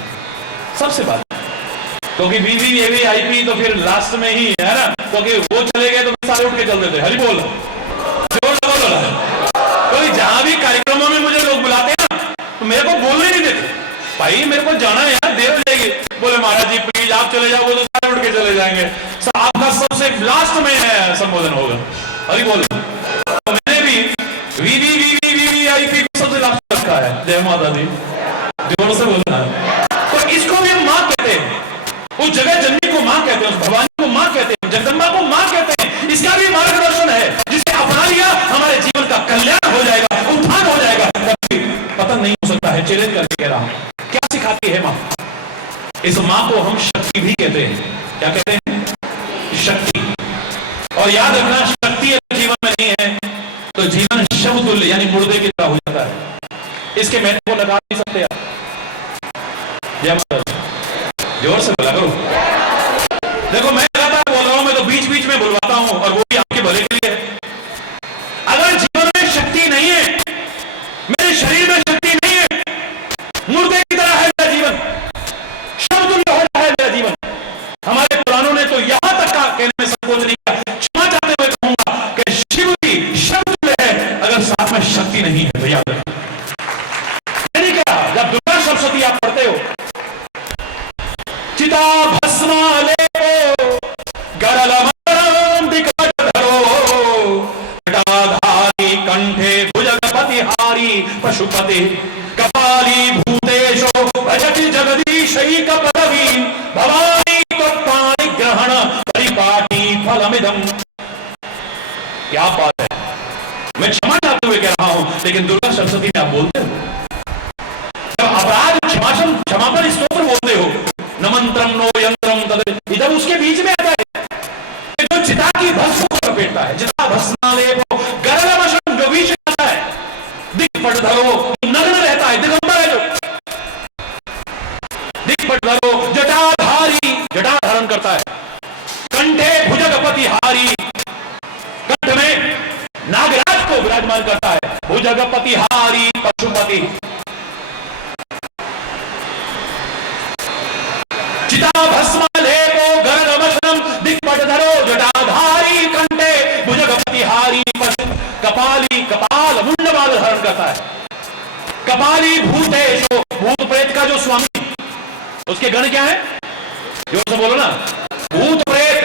सबसे बाद, क्योंकि VVIP तो फिर लास्ट में ही है ना, क्योंकि वो चले गए तो सारे उठ के चल देते। हरि बोल, जोर से बोलो। क्योंकि जहां भी कार्यक्रमों में मुझे लोग बुलाते हैं ना, तो मेरे को बोलने नहीं देते, भाई मेरे को जाना है यार, देर हो जाएगी। बोले महाराज जी प्लीज आप चले जाओ, तो सारे उठ के चले जाएंगे, आपका सबसे लास्ट में है संबोधन होगा। हरि बोल। तो मैंने भी VVIP को सबसे लास्ट रखा है। जय माता दी, जोर से बोलना है। तो इसको भी हम माँ कहते हैं, उस जगह जननी को माँ कहते हैं, उस भवानी को माँ कहते हैं, जगदम्बा को माँ कहते हैं। इसका भी मार्गदर्शन है, जिसे अपना लिया हमारे जीवन का कल्याण हो जाएगा, उत्थान हो जाएगा, कभी पतन नहीं हो सकता है। चैलेंज करके कह रहा हूं, क्या सिखाती है माँ? इस माँ को हम शक्ति भी कहते हैं। क्या कहते हैं? शक्ति। और याद रखना, शक्ति अगर जीवन में नहीं है तो जीवन शवतुल्य यानी मुर्दे की तरह हो जाता है। इसके मैंने को लगा नहीं सकते आप। जय माता दी, जोर से बोला करो। देखो मैं लगातार बोल रहा हूं, मैं तो बीच बीच में बुलवाता हूं, और वो भी आपके भले के लिए। अगर जीवन में शक्ति नहीं है, मेरे शरीर में शक्ति नहीं है, मुर्दे की तरह है मेरा जीवन, शवतुल्य हो रहा है मेरा जीवन। हमारे पुराणों ने तो यहां तक का कहने में संकोच नहीं किया। क्षमा चाहते हुए कहूंगा कि शिव की शब्द है, अगर साथ में शक्ति नहीं है तो याद रखना। मैंने कहा जब दुर्गा सप्तशती आप पढ़ते हो, चिता भस्मा लेपो गरलमरम दिक्कटधरो जटाधारी कंठे भुजगपतिहारी पशुपति कपाली भूतेशो भजति जगदीशैकपदवी भवानी त्वत्पाणि ग्रहण परिपाटी फलमिदं। क्या बात है, मैं क्षमा चाहते हुए कह रहा हूं, लेकिन दुर्गा सरस्वती में आप बोलते हो, जब अपराध क्षमापन स्तोत्र बोलते हो, नमंत्रम नो यंत्रम तद, जब उसके बीच में आता है जो चिता की भस्म को लपेटता है, चिता भस्मालेपो गरलमशम, जो विष आता है, दिक्पटधरो, नग्न कपाली भूतेशो, भूत प्रेत का जो स्वामी, उसके गण क्या है? जो से बोलो ना, भूत प्रेत।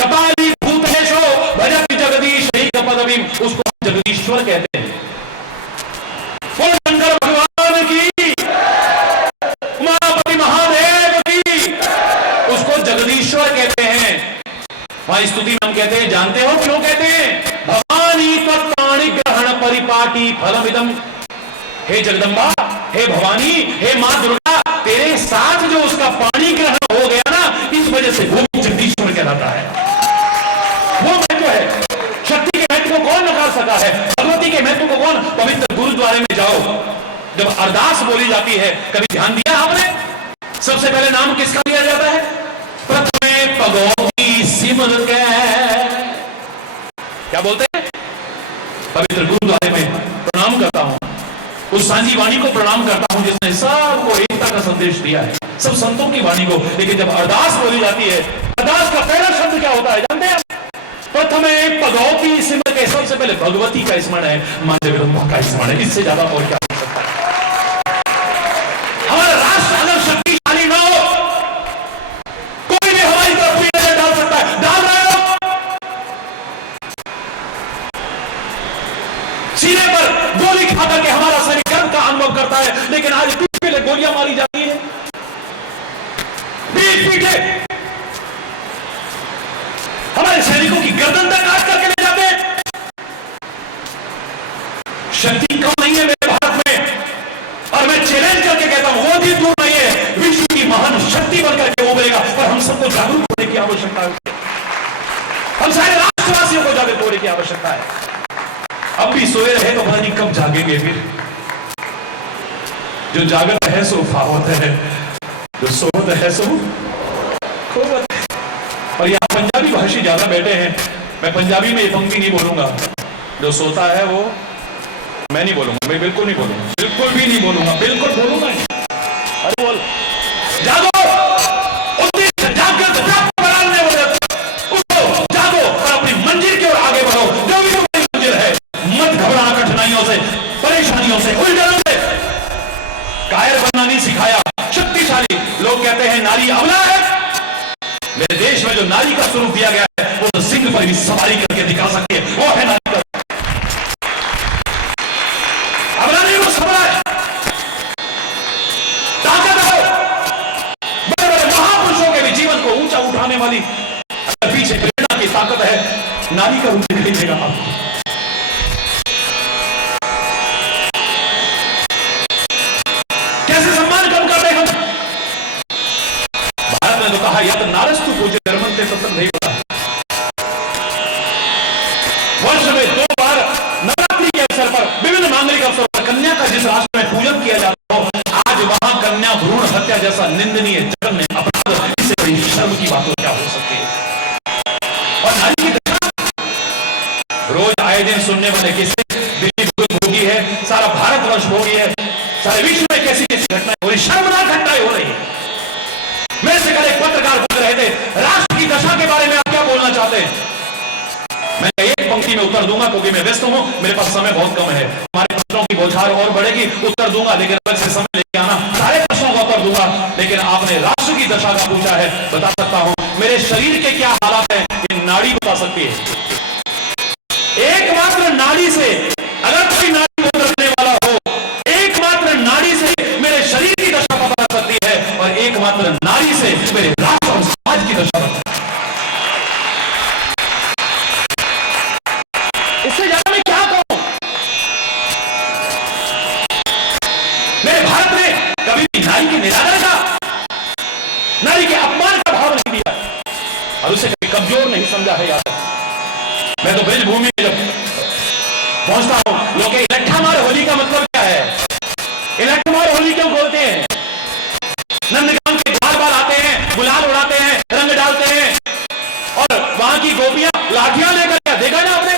कपाली भूतेशो भजति जगदीश पदवीम, उसको हम जगदीश्वर कहते हैं। बोल शंकर भगवान की, उमापति महादेव की, उसको जगदीश्वर कहते हैं। वहां स्तुति में हम कहते हैं, जानते हो क्यों कहते हैं? भवानी तत्पाणि ग्रहण परिपाटी फलमिदम। हे जगदम्बा, हे भवानी, हे मां दुर्गा, तेरे साथ जो उसका पानी ग्रहण हो गया ना, इस वजह से वो जगदीश्वर कहलाता है। वो महत्व है। शक्ति के महत्व को कौन नकार सका है? भगवती के महत्व को कौन? पवित्र गुरुद्वारे में जाओ, जब अरदास बोली जाती है, कभी ध्यान दिया आपने? सबसे पहले नाम किसका लिया जाता है? प्रथमे भगवती सिमर के, क्या बोलते हैं? पवित्र गुरुद्वारे में प्रणाम करता हूं, उस सांझी वाणी को प्रणाम करता हूं जिसने सबको एकता का संदेश दिया है, सब संतों की वाणी को। लेकिन जब अरदास बोली जाती है, अरदास का पहला शब्द क्या होता है जानते हैं? प्रथमे भगवती सिमर के, सबसे पहले भगवती का स्मरण है, मां जगदम्बा का स्मरण है। इससे ज्यादा और क्या हो सकता है? हमारा राष्ट्र अगर शक्तिशाली न हो, कोई भी हमारी तरफ नजर डाल सकता है। डाल रहे हो सीने पर गोली खाता के हमारा शरीर गर्व का अनुभव करता है, लेकिन आज पीठ पे गोलियां मारी जाती है, पीठ पीछे हमारे सैनिकों की गर्दन तक काट करके ले जाते हैं। शक्ति कम नहीं है मेरे भारत में, और मैं चैलेंज करके कहता हूं, वो भी दूर नहीं है, विश्व की महान शक्ति बनकर के उभरेगा। पर हम सबको जागरूक होने की आवश्यकता है, हम सारे राष्ट्रवासियों को जागरूक होने की आवश्यकता है। अब भी सोए रहे तो पता नहीं कब जागेंगे फिर। जो जागत है सो फावत है, जो सोवत है सो खोवत है। और यहाँ पंजाबी भाषी ज्यादा बैठे हैं, मैं पंजाबी में ये पंक्ति नहीं बोलूंगा। जो सोता है वो, मैं नहीं बोलूंगा, मैं बिल्कुल नहीं बोलूंगा, बिल्कुल भी नहीं बोलूंगा, बिल्कुल बोलूंगा नहीं। अरे बोल, जागो, उद्देश्य जागृत, उठो, जागो और अपनी मंजिल की ओर आगे बढ़ो। जो भी तुम्हारी मंजिल है, मत घबराना कठिनाइयों से, परेशानियों से, उलझनों से। कायर बनना नहीं सिखाया, शक्तिशाली। लोग कहते हैं नारी अबला है। मेरे देश में जो नारी का स्वरूप दिया गया है, वो तो सिंह पर भी सवारी करके दिखा सकती है, वो है नारी का। अबला नहीं, वो सबला है। ताकत हो, बड़े बड़े महापुरुषों के भी जीवन को ऊंचा उठाने वाली अगर पीछे प्रेरणा की ताकत है, नारी का रूप दिखाई देगा आपको। कैसे सम्मान कम करते हम? भारत ने तो कहा, या तो नारस्तु पूजे धर्मंते सत्य नहीं पता। वर्ष में 2 बार नवरात्रि के अवसर पर, विभिन्न मांगलिक अवसर पर कन्या का जिस राष्ट्र में पूजन किया जाता हो, आज वहां कन्या भ्रूण हत्या जैसा निंदनीय जघन्य अपराध, इससे बड़ी शर्म की बात क्या हो सकती है? और नारी की दशा रोज आए दिन सुनने वाले किसी दिल्ली भोगी है, सारा भारतवर्ष भोगी है, सारे विश्व में कैसी कैसी घटनाएं हो रही, शर्मनाक घटनाएं हो रही है। मेरे से कल एक पत्रकार पूछ रहे थे, राष्ट्र की दशा के बारे में आप क्या बोलना चाहते हैं? मैं एक पंक्ति में उत्तर दूंगा क्योंकि मैं व्यस्त हूं, मेरे पास समय बहुत कम है। हमारे प्रश्नों की बौछार और बढ़ेगी, उत्तर दूंगा, लेकिन अलग से समय लेके आना, सारे प्रश्नों का उत्तर दूंगा। लेकिन आपने राष्ट्र की दशा का पूछा है, बता सकता हूं मेरे शरीर के क्या हालात हैं, ये नाड़ी बता सकती है। एकमात्र नाड़ी से, अगर कोई नाड़ी बंद रखने वाला हो, एकमात्र नाड़ी से मेरे शरीर की दशा बता सकती है, और एकमात्र नाड़ी से मेरे राष्ट्र और समाज की दशा बता। इससे ज्यादा मैं क्या कहूं? मेरे भारत ने कभी भी नारी की निरादर का, नारी के अपमान का भाव नहीं दिया और उसे कभी कमजोर नहीं समझा है। यार, मैं तो ब्रज भूमि में जब पहुंचता हूं, लोग इलट्ठा मार होली का मतलब क्या है? इलट्ठा मार होली क्यों बोलते हैं? नंदगांव के बाल बाल आते हैं, गुलाल उड़ाते हैं, रंग डालते हैं, और वहां की गोपियां लाठियां लेकर, देखा ना आपने,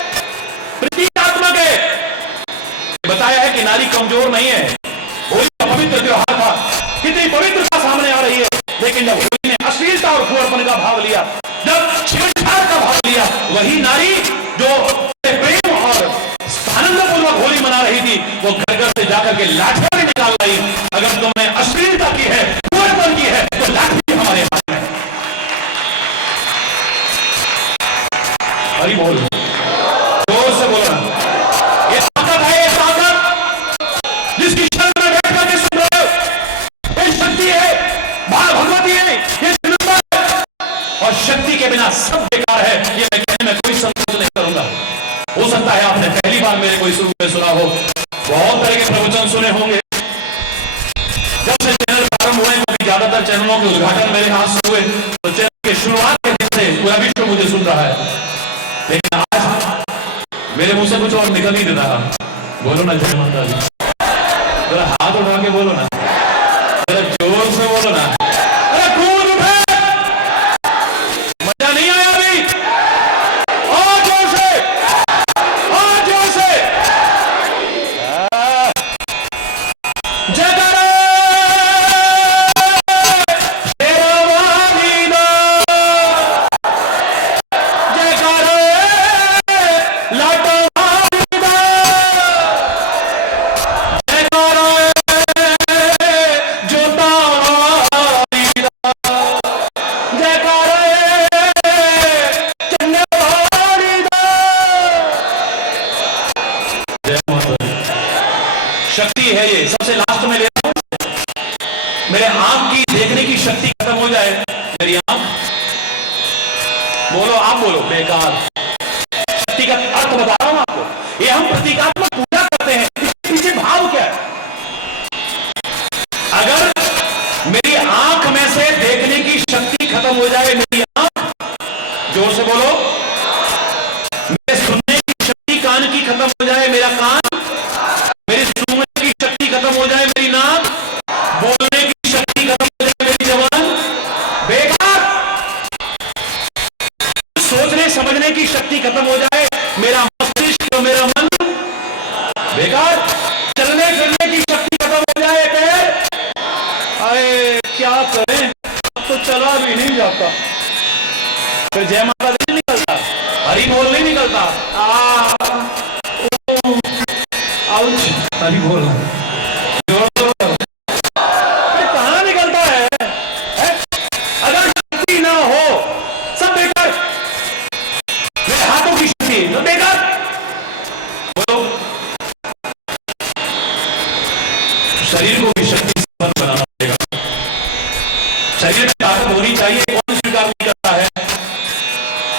प्रतीकात्मक है। बताया है कि नारी कमजोर नहीं है। होली का पवित्र त्योहार था, कितनी पवित्रता सामने आ रही है, लेकिन जब होली ने अश्लीलता और फुहड़पन का भाव लिया, जब छेड़छाड़ का भाव लिया, वही नारी जो प्रेम और आनंदपूर्वक होली मना रही रही थी, वो घर घर से जाकर के लाठियां भी निकाल रही। अगर तुमने अश्लीलता की है, कुंवारपन की है, तो लाठी हमारे हाथ में। हरी बोल, जोर से बोलो। ये ताकत है, ये ताकत जिसकी शरण में बैठ करके सुन रहे हो, ये शक्ति है, भगवती है, ये जन्म है। और शक्ति के बिना सब बेकार है, ये मैं कहने में कोई संकोच नहीं करूंगा। हो सकता है आपने पहली बार मेरे कोई शुरू में सुना हो, बहुत तरह के प्रवचन सुने होंगे। जब से चैनल प्रारंभ हुए, क्योंकि ज्यादातर चैनलों के उद्घाटन मेरे हाथ से हुए, तो चैनल के शुरुआत के दिन से पूरा विश्व मुझे सुन रहा है। लेकिन आज मेरे मुंह से कुछ और निकल नहीं देता। बोलो ना जय माता दी, जरा हाथ उठा के बोलो ना, जरा जोर से बोलो ना, अरे कूद उठे, मजा नहीं आया अभी, और जोर से, और जोर से, जयकारा शक्ति है। ये सबसे लास्ट में ले रहा हूं, मेरे आंख की देखने की शक्ति खत्म हो जाए, मेरी आंख, बोलो आप बोलो, बेकार। शक्ति का अर्थ बता रहा हूं आपको। ये हम प्रतीकात्मक पूजा करते हैं, इसके पीछे भाव क्या है? अगर मेरी आंख में से देखने की शक्ति खत्म हो जाए, मेरी आंख, जोर से बोलो, मेरे सुनने की शक्ति कान की खत्म हो जाए, मेरा कान, मेरी सुनने की शक्ति खत्म हो जाए, मेरी नाक, बोलने की शक्ति खत्म हो जाए, मेरी जबान, बेकार। सोचने समझने की शक्ति खत्म हो जाए, मेरा मस्तिष्क, मेरा मन, बेकार। चलने फिरने की शक्ति खत्म हो जाए, पैर, अरे क्या करें, अब तो चला भी नहीं जाता, फिर जय माता दी निकलता, हरी बोल नहीं निकलता, हरी बोल कहां निकलता है? अगर शक्ति ना हो, सब बेकार। मेरे हाथों की शक्ति तो बेकार। बोलो, शरीर को भी शक्ति संपन्न बनाना पड़ेगा। शरीर में ताकत होनी चाहिए, कौन स्वीकार नहीं करता है?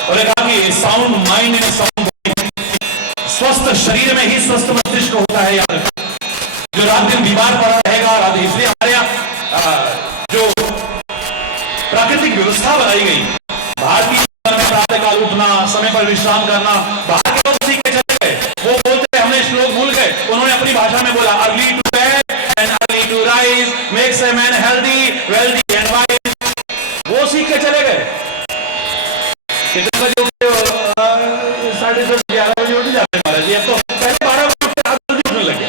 और कहा कि sound mind in sound body, स्वस्थ शरीर में ही स्वस्थ मस्तिष्क होता है। यार जो रात दिन बीमार पड़ा रहेगा, रात, इसलिए हमारे यहाँ जो प्राकृतिक व्यवस्था बनाई गई, भारतीय जीवन में प्रातःकाल उठना, समय पर विश्राम करना, बाहर के लोग सीख के चले गए, वो बोलते हैं, हमने श्लोक भूल गए, उन्होंने अपनी भाषा में बोला, early to bed and early to rise makes a man healthy, wealthy and wise, वो सीख के चले गए। कितने बजे उठते हो? 10:30 11 बजे उठ जाते हैं महाराज जी, अब तो पहले 12 बजे उठते, आज जल्दी उठने लगे।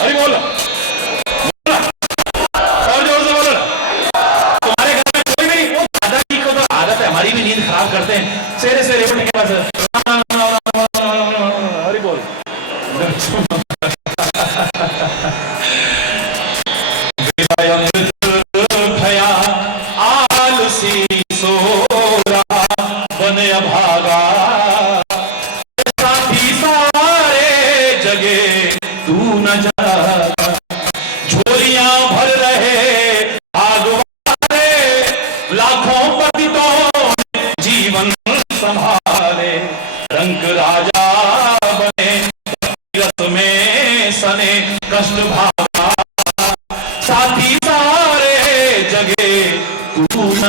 अरे बोलो, और जोर से बोलो ना। तुम्हारे घर में कोई भी, वो दादाजी को तो आदत है, हमारी भी नींद खराब करते हैं, सवेरे सवेरे उठ के बस हरी बोल, आलसी सो रहा बन अभागा, साथी सारे जगे तू न जागा, झोलियां भर रहे भागवाले, लाखों पतितों जीवन संभाले, रंग राजा बने रस में सने, कष्ट भागा, साथी सारे जगे तू न,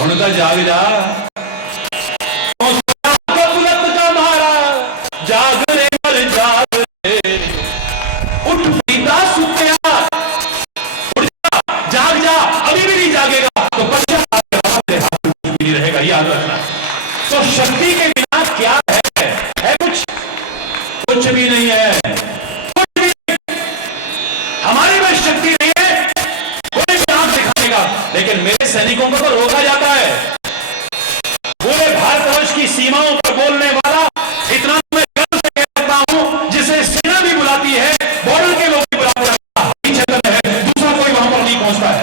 उनका जाग जा, जागरे मर जागरे, उठ पीता सुत्या, उठ जाग जा, अभी भी नहीं जागेगा तो पश्चात नहीं रहेगा, याद रखना। तो शक्ति के बिना क्या है कुछ? कुछ भी नहीं है, कुछ भी नहीं। हमारी में शक्ति नहीं है, कोई भी आंख दिखाएगा, लेकिन मेरे सैनिकों को तो रोका जाता है। पूरे भारतवर्ष की सीमाओं पर बोलने वाला, इतना मैं गर्व से कहता हूं, जिसे सेना भी बॉर्डर के लोग भी बुलाते हैं, हरी चैतन्य है, दूसरा कोई वहां पर नहीं पहुंचता है।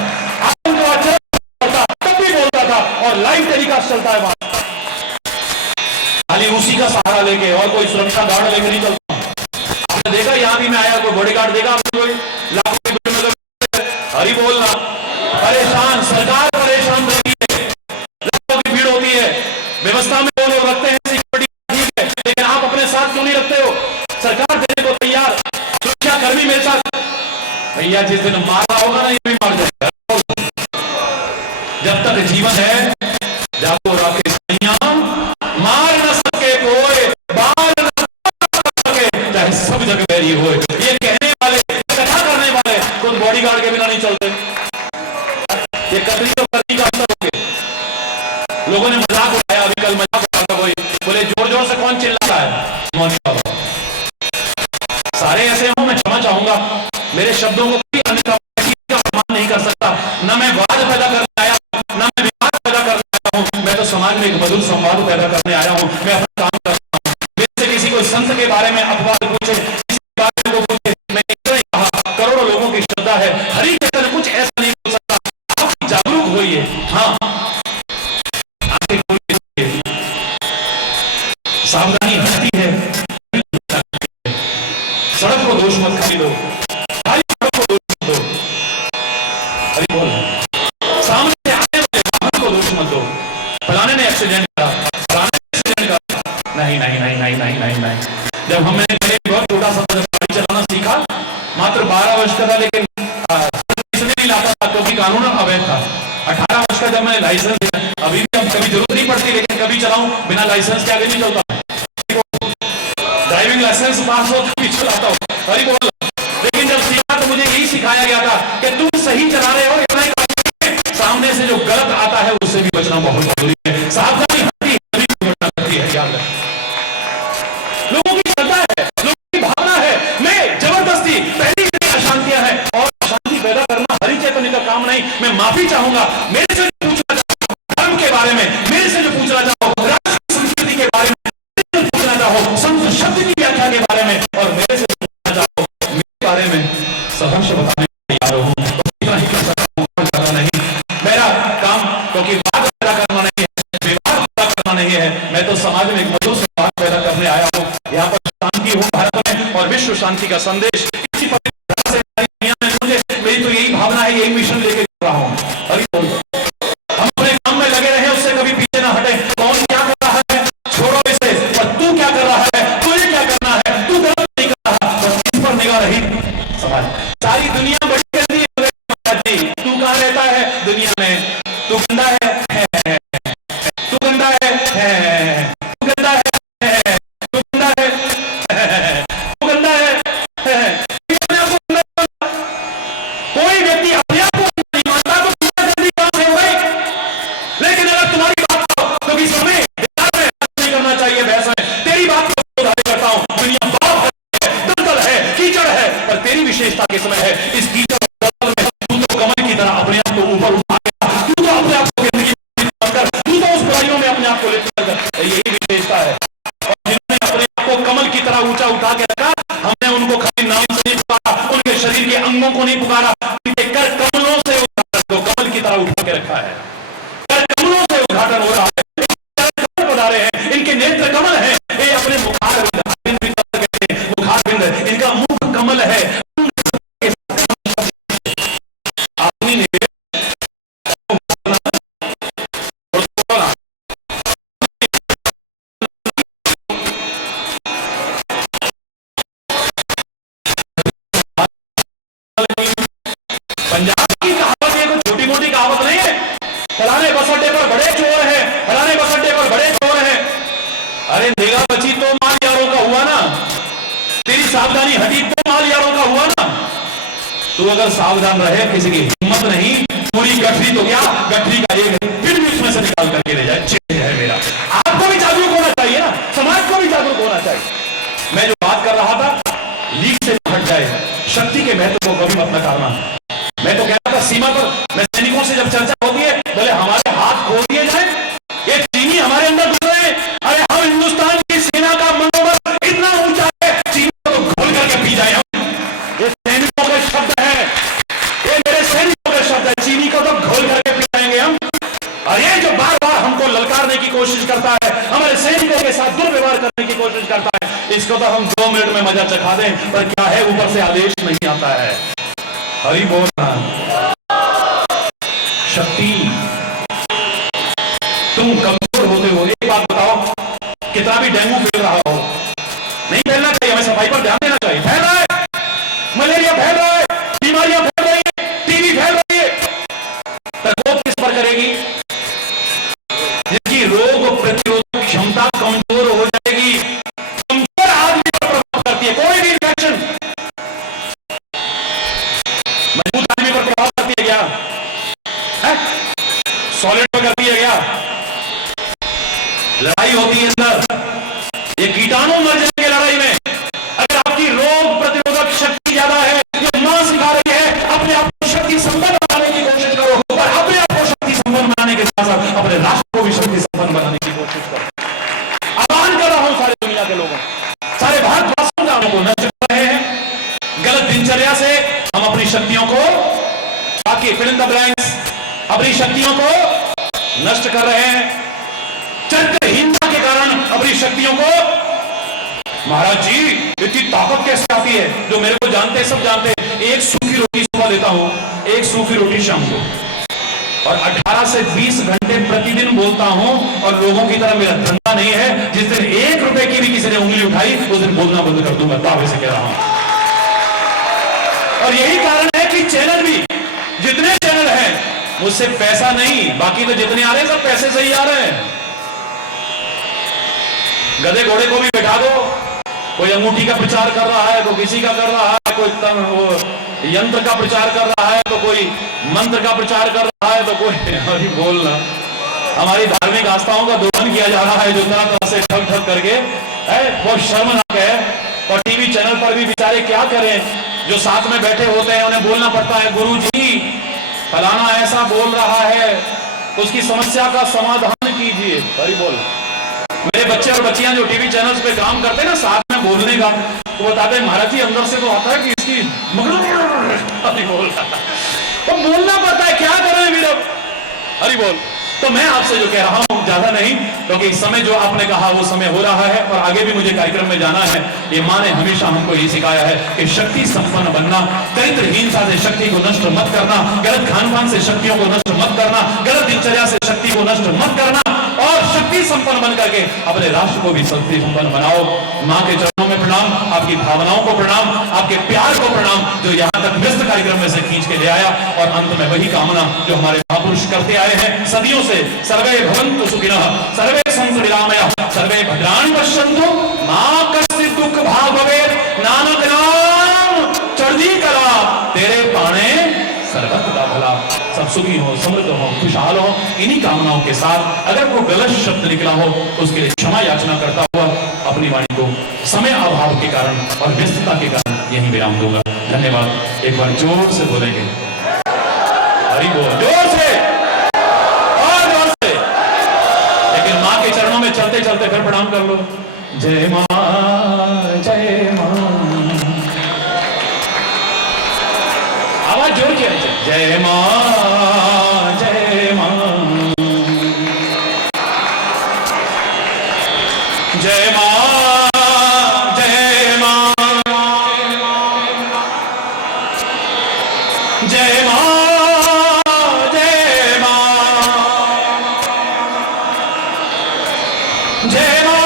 आतंकवाद चलता तब भी बोलता था, और लाइव टेलीकास्ट चलता है वहां, खाली उसी का सहारा लेके, और कोई सुरक्षा गार्ड लेके नहीं चलता। आपने देखा यहां भी मैं आया, कोई बॉडीगार्ड देखा आपने? कोई लाखों की दुनिया में हरी बोलना, परेशान सरकार परेशान रहती है, लाखों की भीड़ होती है, व्यवस्था में वो लोग रखते हैं सिक्योरिटी ठीक है, लेकिन आप अपने साथ क्यों नहीं रखते हो? सरकार देने को तैयार, सुरक्षा कर्मी मेरे साथ। भैया जिस दिन मारना होगा ना, ये भी मार जाएगा। जब तक जीवन है जागो राखे सैया, मार न सके कोई, बाल न सके चाहे सब जग बैरी हो। ये कहने वाले, कथा करने वाले खुद बॉडीगार्ड के बिना नहीं चलते। ये कतरी तो करनी का अंतर हो गया। लोगों ने मजाक उड़ाया, अभी कल मजाक उड़ाया कोई, बोले जोर जोर से कौन चिल्लाता है? मौनी बाबा। सारे ऐसे हों, मैं क्षमा चाहूंगा, मेरे शब्दों को कोई अन्यथा अपमान नहीं कर सकता। न मैं वाद पैदा करने आया, न मैं विवाद पैदा करने आया हूं, मैं तो समाज में एक मधुर संवाद पैदा करने आया हूं। मैं अपना काम कर रहा हूं। मेरे से किसी को संत के बारे में अपवाद पूछे, किसी के बारे में पूछे, मैं इतना ही कहा, करोड़ों लोगों की श्रद्धा है, हरि चैतन्य कुछ ऐसा नहीं बोल सकता। आप जागरूक होइए, हाँ सावधानी हटती है, सड़क को दोष मत खरीदो, खाली सड़क को दोष मत दो, हरि बोल, सामने से आने वाले वाहन को दोष मत दो। फलाने ने एक्सीडेंट करा, फलाने ने एक्सीडेंट करा, नहीं नहीं नहीं नहीं नहीं नहीं नहीं। जब हमने बहुत छोटा सा गाड़ी चलाना सीखा, मात्र 12 वर्ष का था, लेकिन इसने नहीं लाता था क्योंकि कानून अवैध था। 18 वर्ष का जब मैंने लाइसेंस लिया, अभी भी अब कभी जरूरत नहीं पड़ती, लेकिन कभी चलाऊं बिना लाइसेंस के आगे नहीं चलता। ड्राइविंग लाइसेंस पास हो तभी चलाता हूं, हरि बोल। लेकिन जब सीखा तो मुझे यही सिखाया गया था कि तुम सही चला रहे हो, इतना ही सामने से जो गलत आता है उससे भी बचना बहुत जरूरी है। सावधानी हटती है, याद रखें। लोगों की श्रद्धा है, लोगों की भावना है, मैं जबरदस्ती पहली अशांतियां है, और अशांति पैदा करना हरि चैतन्य का काम नहीं। मैं माफी चाहूंगा, मेरे से जो पूछना चाहो धर्म के बारे में, मेरे से जो पूछना चाहो राष्ट्रीय संस्कृति के बारे में, पूछना चाहो संत शब्द की व्याख्या के बारे में, और मेरे से पूछना चाहो मेरे बारे में, सहर्ष बताने को तैयार हूं। इतना ही कर सकता हूं, ज्यादा नहीं। मेरा काम क्योंकि वाद पैदा करना नहीं है, विवाद पैदा करना नहीं है, मैं तो समाज में एक मधुर संवाद पैदा करने आया हूं। यहाँ पर शांति हो भारत में, और विश्व शांति का संदेश इसी पवित्र से दुनिया में मुझे, मेरी तो यही भावना है, यही मिशन लेके चल रहा हूं। हरि बोल। हम अपने काम में लगे रहे, उससे कभी पीछे ना हटे। कौन क्या कर रहा है छोड़ो इसे, और तू क्या कर रहा है, तुझे क्या करना है, तू गलत नहीं कर रहा, बस इस पर निगाह रही समाज। सारी दुनिया बड़ी गंदी है, तू कहां रहता है दुनिया में? तू गंदा है, तू गंदा है, तू गंदा है, तू गंदा है, तू गंदा है। कोई व्यक्ति अपने आप को नहीं मानता तो कितना जल्दी काम है भाई। लेकिन अगर तुम्हारी बात को कभी समय नहीं करना चाहिए, बहस में तेरी बात को उधारे करता हूं। दुनिया बाप है, दलदल है, कीचड़ है, पर तेरी विशेषता के समय है इस कीचड़ दलदल में तू तो कमल की तरह अपने आप को ऊपर उठा गया, तू तो अपने आप को गिरने कर, तू तो उस बुराइयों में अपने आप को लेकर कर, यही विशेषता है। और जिन्होंने अपने आप को कमल की तरह ऊंचा उठा के रखा, हमने उनको खाली नाम से नहीं पुकारा, उनके शरीर के अंगों को नहीं पुकारा, उनके कर कमलों से उद्घाटन, कमल की तरह उठा के रखा है। कर कमलों से उद्घाटन हो रहा है, बता रहे हैं, इनके नेत्र कमल है, ये अपने मुखार बिंद, इनका मुख कमल है। अपनी पंजाब की कहावत है, कोई छोटी मोटी कहावत नहीं है। फलाने बस अड्डे पर बड़े चोर हैं, फलाने बस अड्डे पर बड़े चोर हैं। अरे निगाह बची तो माल यारों का हुआ ना, तेरी सावधानी हटी तो माल यारों का हुआ ना। तू अगर सावधान रहे, किसी की हिम्मत नहीं, पूरी गठरी तो क्या, गठरी का एक फिर भी उसमें से निकाल करके ले जाए, चिन्ह है मेरा। आपको भी जागरूक होना चाहिए ना, समाज को भी जागरूक होना चाहिए। मैं जो बात कर रहा था, लीक से हट जाए, शक्ति के महत्व को कभी मत नकारना। मैं तो कह रहा था सीमा पर, मैं सैनिकों से जब चर्चा होती है, बोले हमारे हाथ खोल दिए जाए, ये चीनी हमारे अंदर घुस रहे हैं। अरे हम हिंदुस्तान की सेना का मनोबल इतना ऊंचा है, चीनी को तो खोल करके पी जाए हम। आता है। हरि बोल रहा शक्ति। तुम कमजोर होते हो। एक बात बताओ, कितना भी डेंगू फैल रहा हो, नहीं फैलना चाहिए, हमें सफाई पर ध्यान देना चाहिए। फैल रहा है, मलेरिया फैल रहा है, बीमारियां फैल रही है, टीबी फैल रही है, प्रकोप किस पर करेगी? जिसकी रोग प्रतिरोधक क्षमता कमजोर हो जाएगी, कमजोर आदमी पर प्रभाव करती है। कोई भी इन्फेक्शन मजबूत आदमी पर प्रभाव करती है क्या? सॉलिड पर करती है क्या? लड़ाई होती है अंदर, ये कीटाणु मर जाएंगे लड़ाई में। अगर आपकी रोग प्रतिरोधक शक्ति ज्यादा है, ये मां सिखा रही है, अपने आप को शक्ति संपन्न बनाने की कोशिश करो, और अपने आप को शक्ति संपन्न बनाने के साथ साथ अपने राष्ट्र को भी शक्ति संपन्न बनाने की कोशिश करो। आह्वान कर रहा हूं सारे दुनिया के लोगों, सारे भारतवासियों को नष्ट कर रहे हैं गलत दिनचर्या से। हम अपनी शक्तियों को, बाकी फिल इन द ब्लैंक्स, अपनी शक्तियों को नष्ट कर रहे हैं। चरित्रहीनता के कारण अपनी शक्तियों को। महाराज जी, इतनी ताकत कैसे आती है? जो मेरे को जानते हैं, सब जानते हैं। एक सूखी रोटी सुबह देता हूं, एक सूखी रोटी शाम को, और 18 से 20 घंटे प्रतिदिन बोलता हूं, और लोगों की तरह मेरा धंधा नहीं है। जिस दिन 1 रुपए की भी किसी ने उंगली उठाई, उस दिन बोलना बंद कर दूंगा, दावे से कह रहा हूं। और यही कारण है कि चैनल भी, जितने चैनल हैं, मुझसे पैसा नहीं, बाकी तो जितने आ रहे हैं सब पैसे से ही आ रहे हैं। गधे घोड़े को भी बैठा दो, कोई अंगूठी का प्रचार कर रहा है तो किसी का कर रहा है, कोई वो यंत्र का प्रचार कर रहा है तो कोई मंत्र का प्रचार कर रहा है तो कोई अभी बोलना। हमारी धार्मिक आस्थाओं का दोहन किया जा रहा है जो तरह तरह से ठग ठग करके है, बहुत शर्मनाक है। और टीवी चैनल पर भी बेचारे क्या करें, जो साथ में बैठे होते हैं उन्हें बोलना पड़ता है, गुरु जी फलाना ऐसा बोल रहा है, उसकी समस्या का समाधान कीजिए। हरि बोल। मेरे बच्चे और बच्चियां जो टीवी चैनल्स पे काम करते हैं ना, साथ में बोलने का, वो बताते हैं महाराज जी अंदर से तो आता है कि इसकी हरि बोल, तो बोलना पड़ता है, क्या करें फिर अब? हरि बोल। तो मैं आपसे जो कह रहा हूं, ज्यादा नहीं, क्योंकि इस समय जो आपने कहा वो समय हो रहा है और आगे भी मुझे कार्यक्रम में जाना है। ये मां ने हमेशा हमको ये सिखाया है कि शक्ति संपन्न बनना, चरित्रहीनता से शक्ति को नष्ट मत करना, गलत खान पान से शक्तियों को नष्ट मत करना, गलत दिनचर्या से शक्ति को नष्ट मत करना, और शक्ति संपन्न बन करके अपने राष्ट्र को भी शक्ति संपन्न बनाओ। मां के चरणों में प्रणाम, आपकी भावनाओं को प्रणाम, आपके प्यार को प्रणाम, जो यहाँ तक व्यस्त कार्यक्रम में से खींच के ले आया। और अंत में वही कामना जो हमारे महापुरुष करते आए हैं सदियों से, सर्वे भवन्तु सुखिनः, सर्वे सन्तु निरामयाः, सर्वे भद्राणि पश्यन्तु, मा कश्चित् दुःख भाग् भवेत्, नानक नाम चढ़ती कला, तेरे पाणे सर्वत्र का भला। सब सुखी हो, समृद्ध हो, खुशहाल हो। इन्हीं कामनाओं के साथ अगर कोई गलत शब्द निकला हो तो उसके लिए क्षमा याचना करता हुआ अपनी वाणी को समय अभाव के कारण और व्यस्तता के कारण यही विराम दूंगा। धन्यवाद। एक बार जोर से बोलेंगे हरि बोल, जोर से और जोर से। लेकिन मां के चरणों में चलते चलते फिर प्रणाम कर लो। जय मां, जय मां, आवाज जोर के जय मां, जय मां, जय मां, जय मां, जय मां, जय मां, जय मां, जय मां,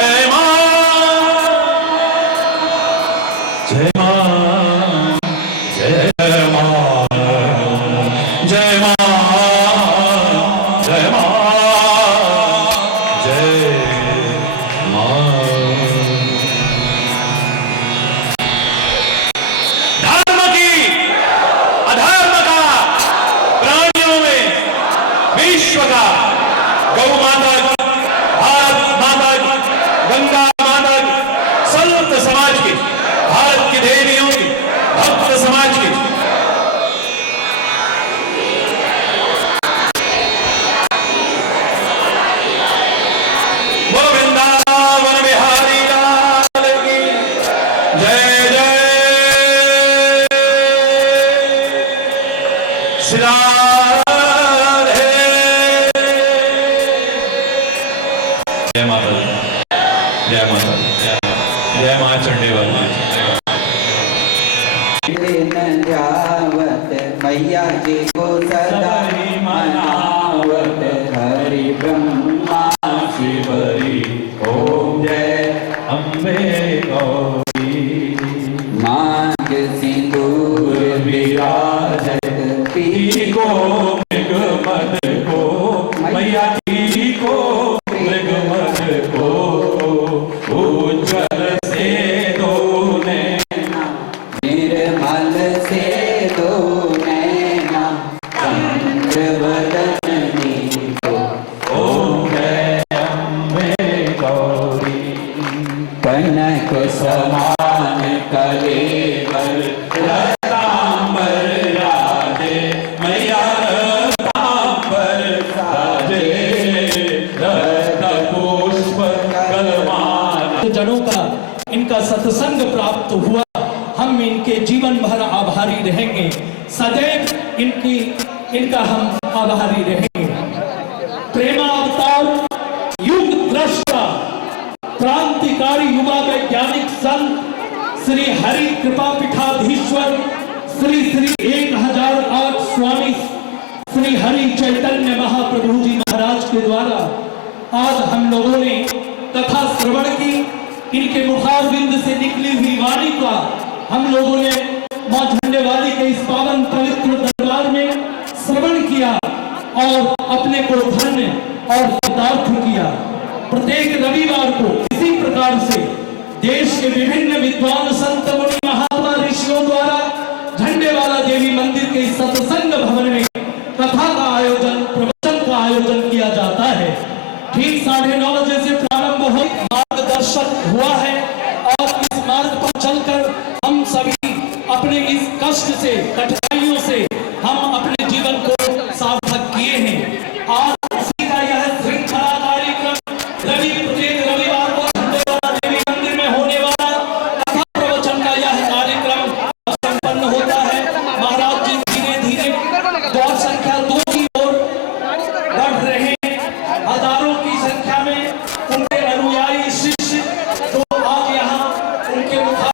जय मां, जय मां, जय मां, जय मां, जय मां, जय मां। धर्म की अधर्म का, प्राणियों में विश्व का, गौ माता, भारत माता, गंगा माता, संत समाज की, भारत की देवियों की, भक्त समाज की, बोलो वृंदावन बिहारी लाल की जय। जय श्री राधे। जय माता, जय माता, जय जय मां चंडेवाली। दिन ध्यावत मैया जी को सदा ही मनावत हरि ब्रह्मा शिवरी ओम जय अम्बे गौरी। मांग सिंदूर विराजत पी को मृगमद को मैया जी को मृगमद को उज्जवल से दो नैना निर्मल से दो नैना चंद्रवदन को ओम जय अम्बे गौरी। कनक समान कलेवर रतांबर राधे मैया रतांबर राधे रत्न पुष्प कलमान। जनों का इनका सत्संग प्राप्त हुआ, हम इनके जीवन भर आभारी रहेंगे, सदैव इनका हम आभारी रहेंगे। प्रेमावतार, युग द्रष्टा, क्रांतिकारी युवा वैज्ञानिक संत श्री हरि कृपा पीठाधीश्वर श्री 1008 स्वामी श्री हरि चैतन्य महाप्रभु जी महाराज के द्वारा आज हम लोगों ने कथा श्रवण की। इनके मुखारविंद से निकली हुई वाणी का हम लोगों ने मां झंडेवाली के इस पावन पवित्र दरबार में श्रवण किया और अपने को धन्य और कृतार्थ किया। प्रत्येक रविवार को इसी प्रकार से देश के विभिन्न विद्वान संत मुनि महात्मा ऋषियों द्वारा झंडेवाला देवी मंदिर के सत्संग भवन में कथा का आयोजन, प्रवचन का आयोजन किया जाता है। ठीक 9:30 बजे से प्रारंभ हो मार्गदर्शन हुआ है और इस मार्ग पर चलकर हम सभी अपने इस कष्ट से, कठिनाइयों से हम अपने जीवन को सार्थक किए हैं। आज इसी का यह श्रृंखला कार्यक्रम प्रत्येक रविवार को झंडेवाला देवी मंदिर में होने वाला कथा प्रवचन का यह कार्यक्रम संपन्न होता है। महाराज जी धीरे धीरे दौड़ संख्या 2 की ओर बढ़ रहे हैं। हजारों की संख्या में उनके अनुयायी शिष्य तो आज यहाँ उनके मुखार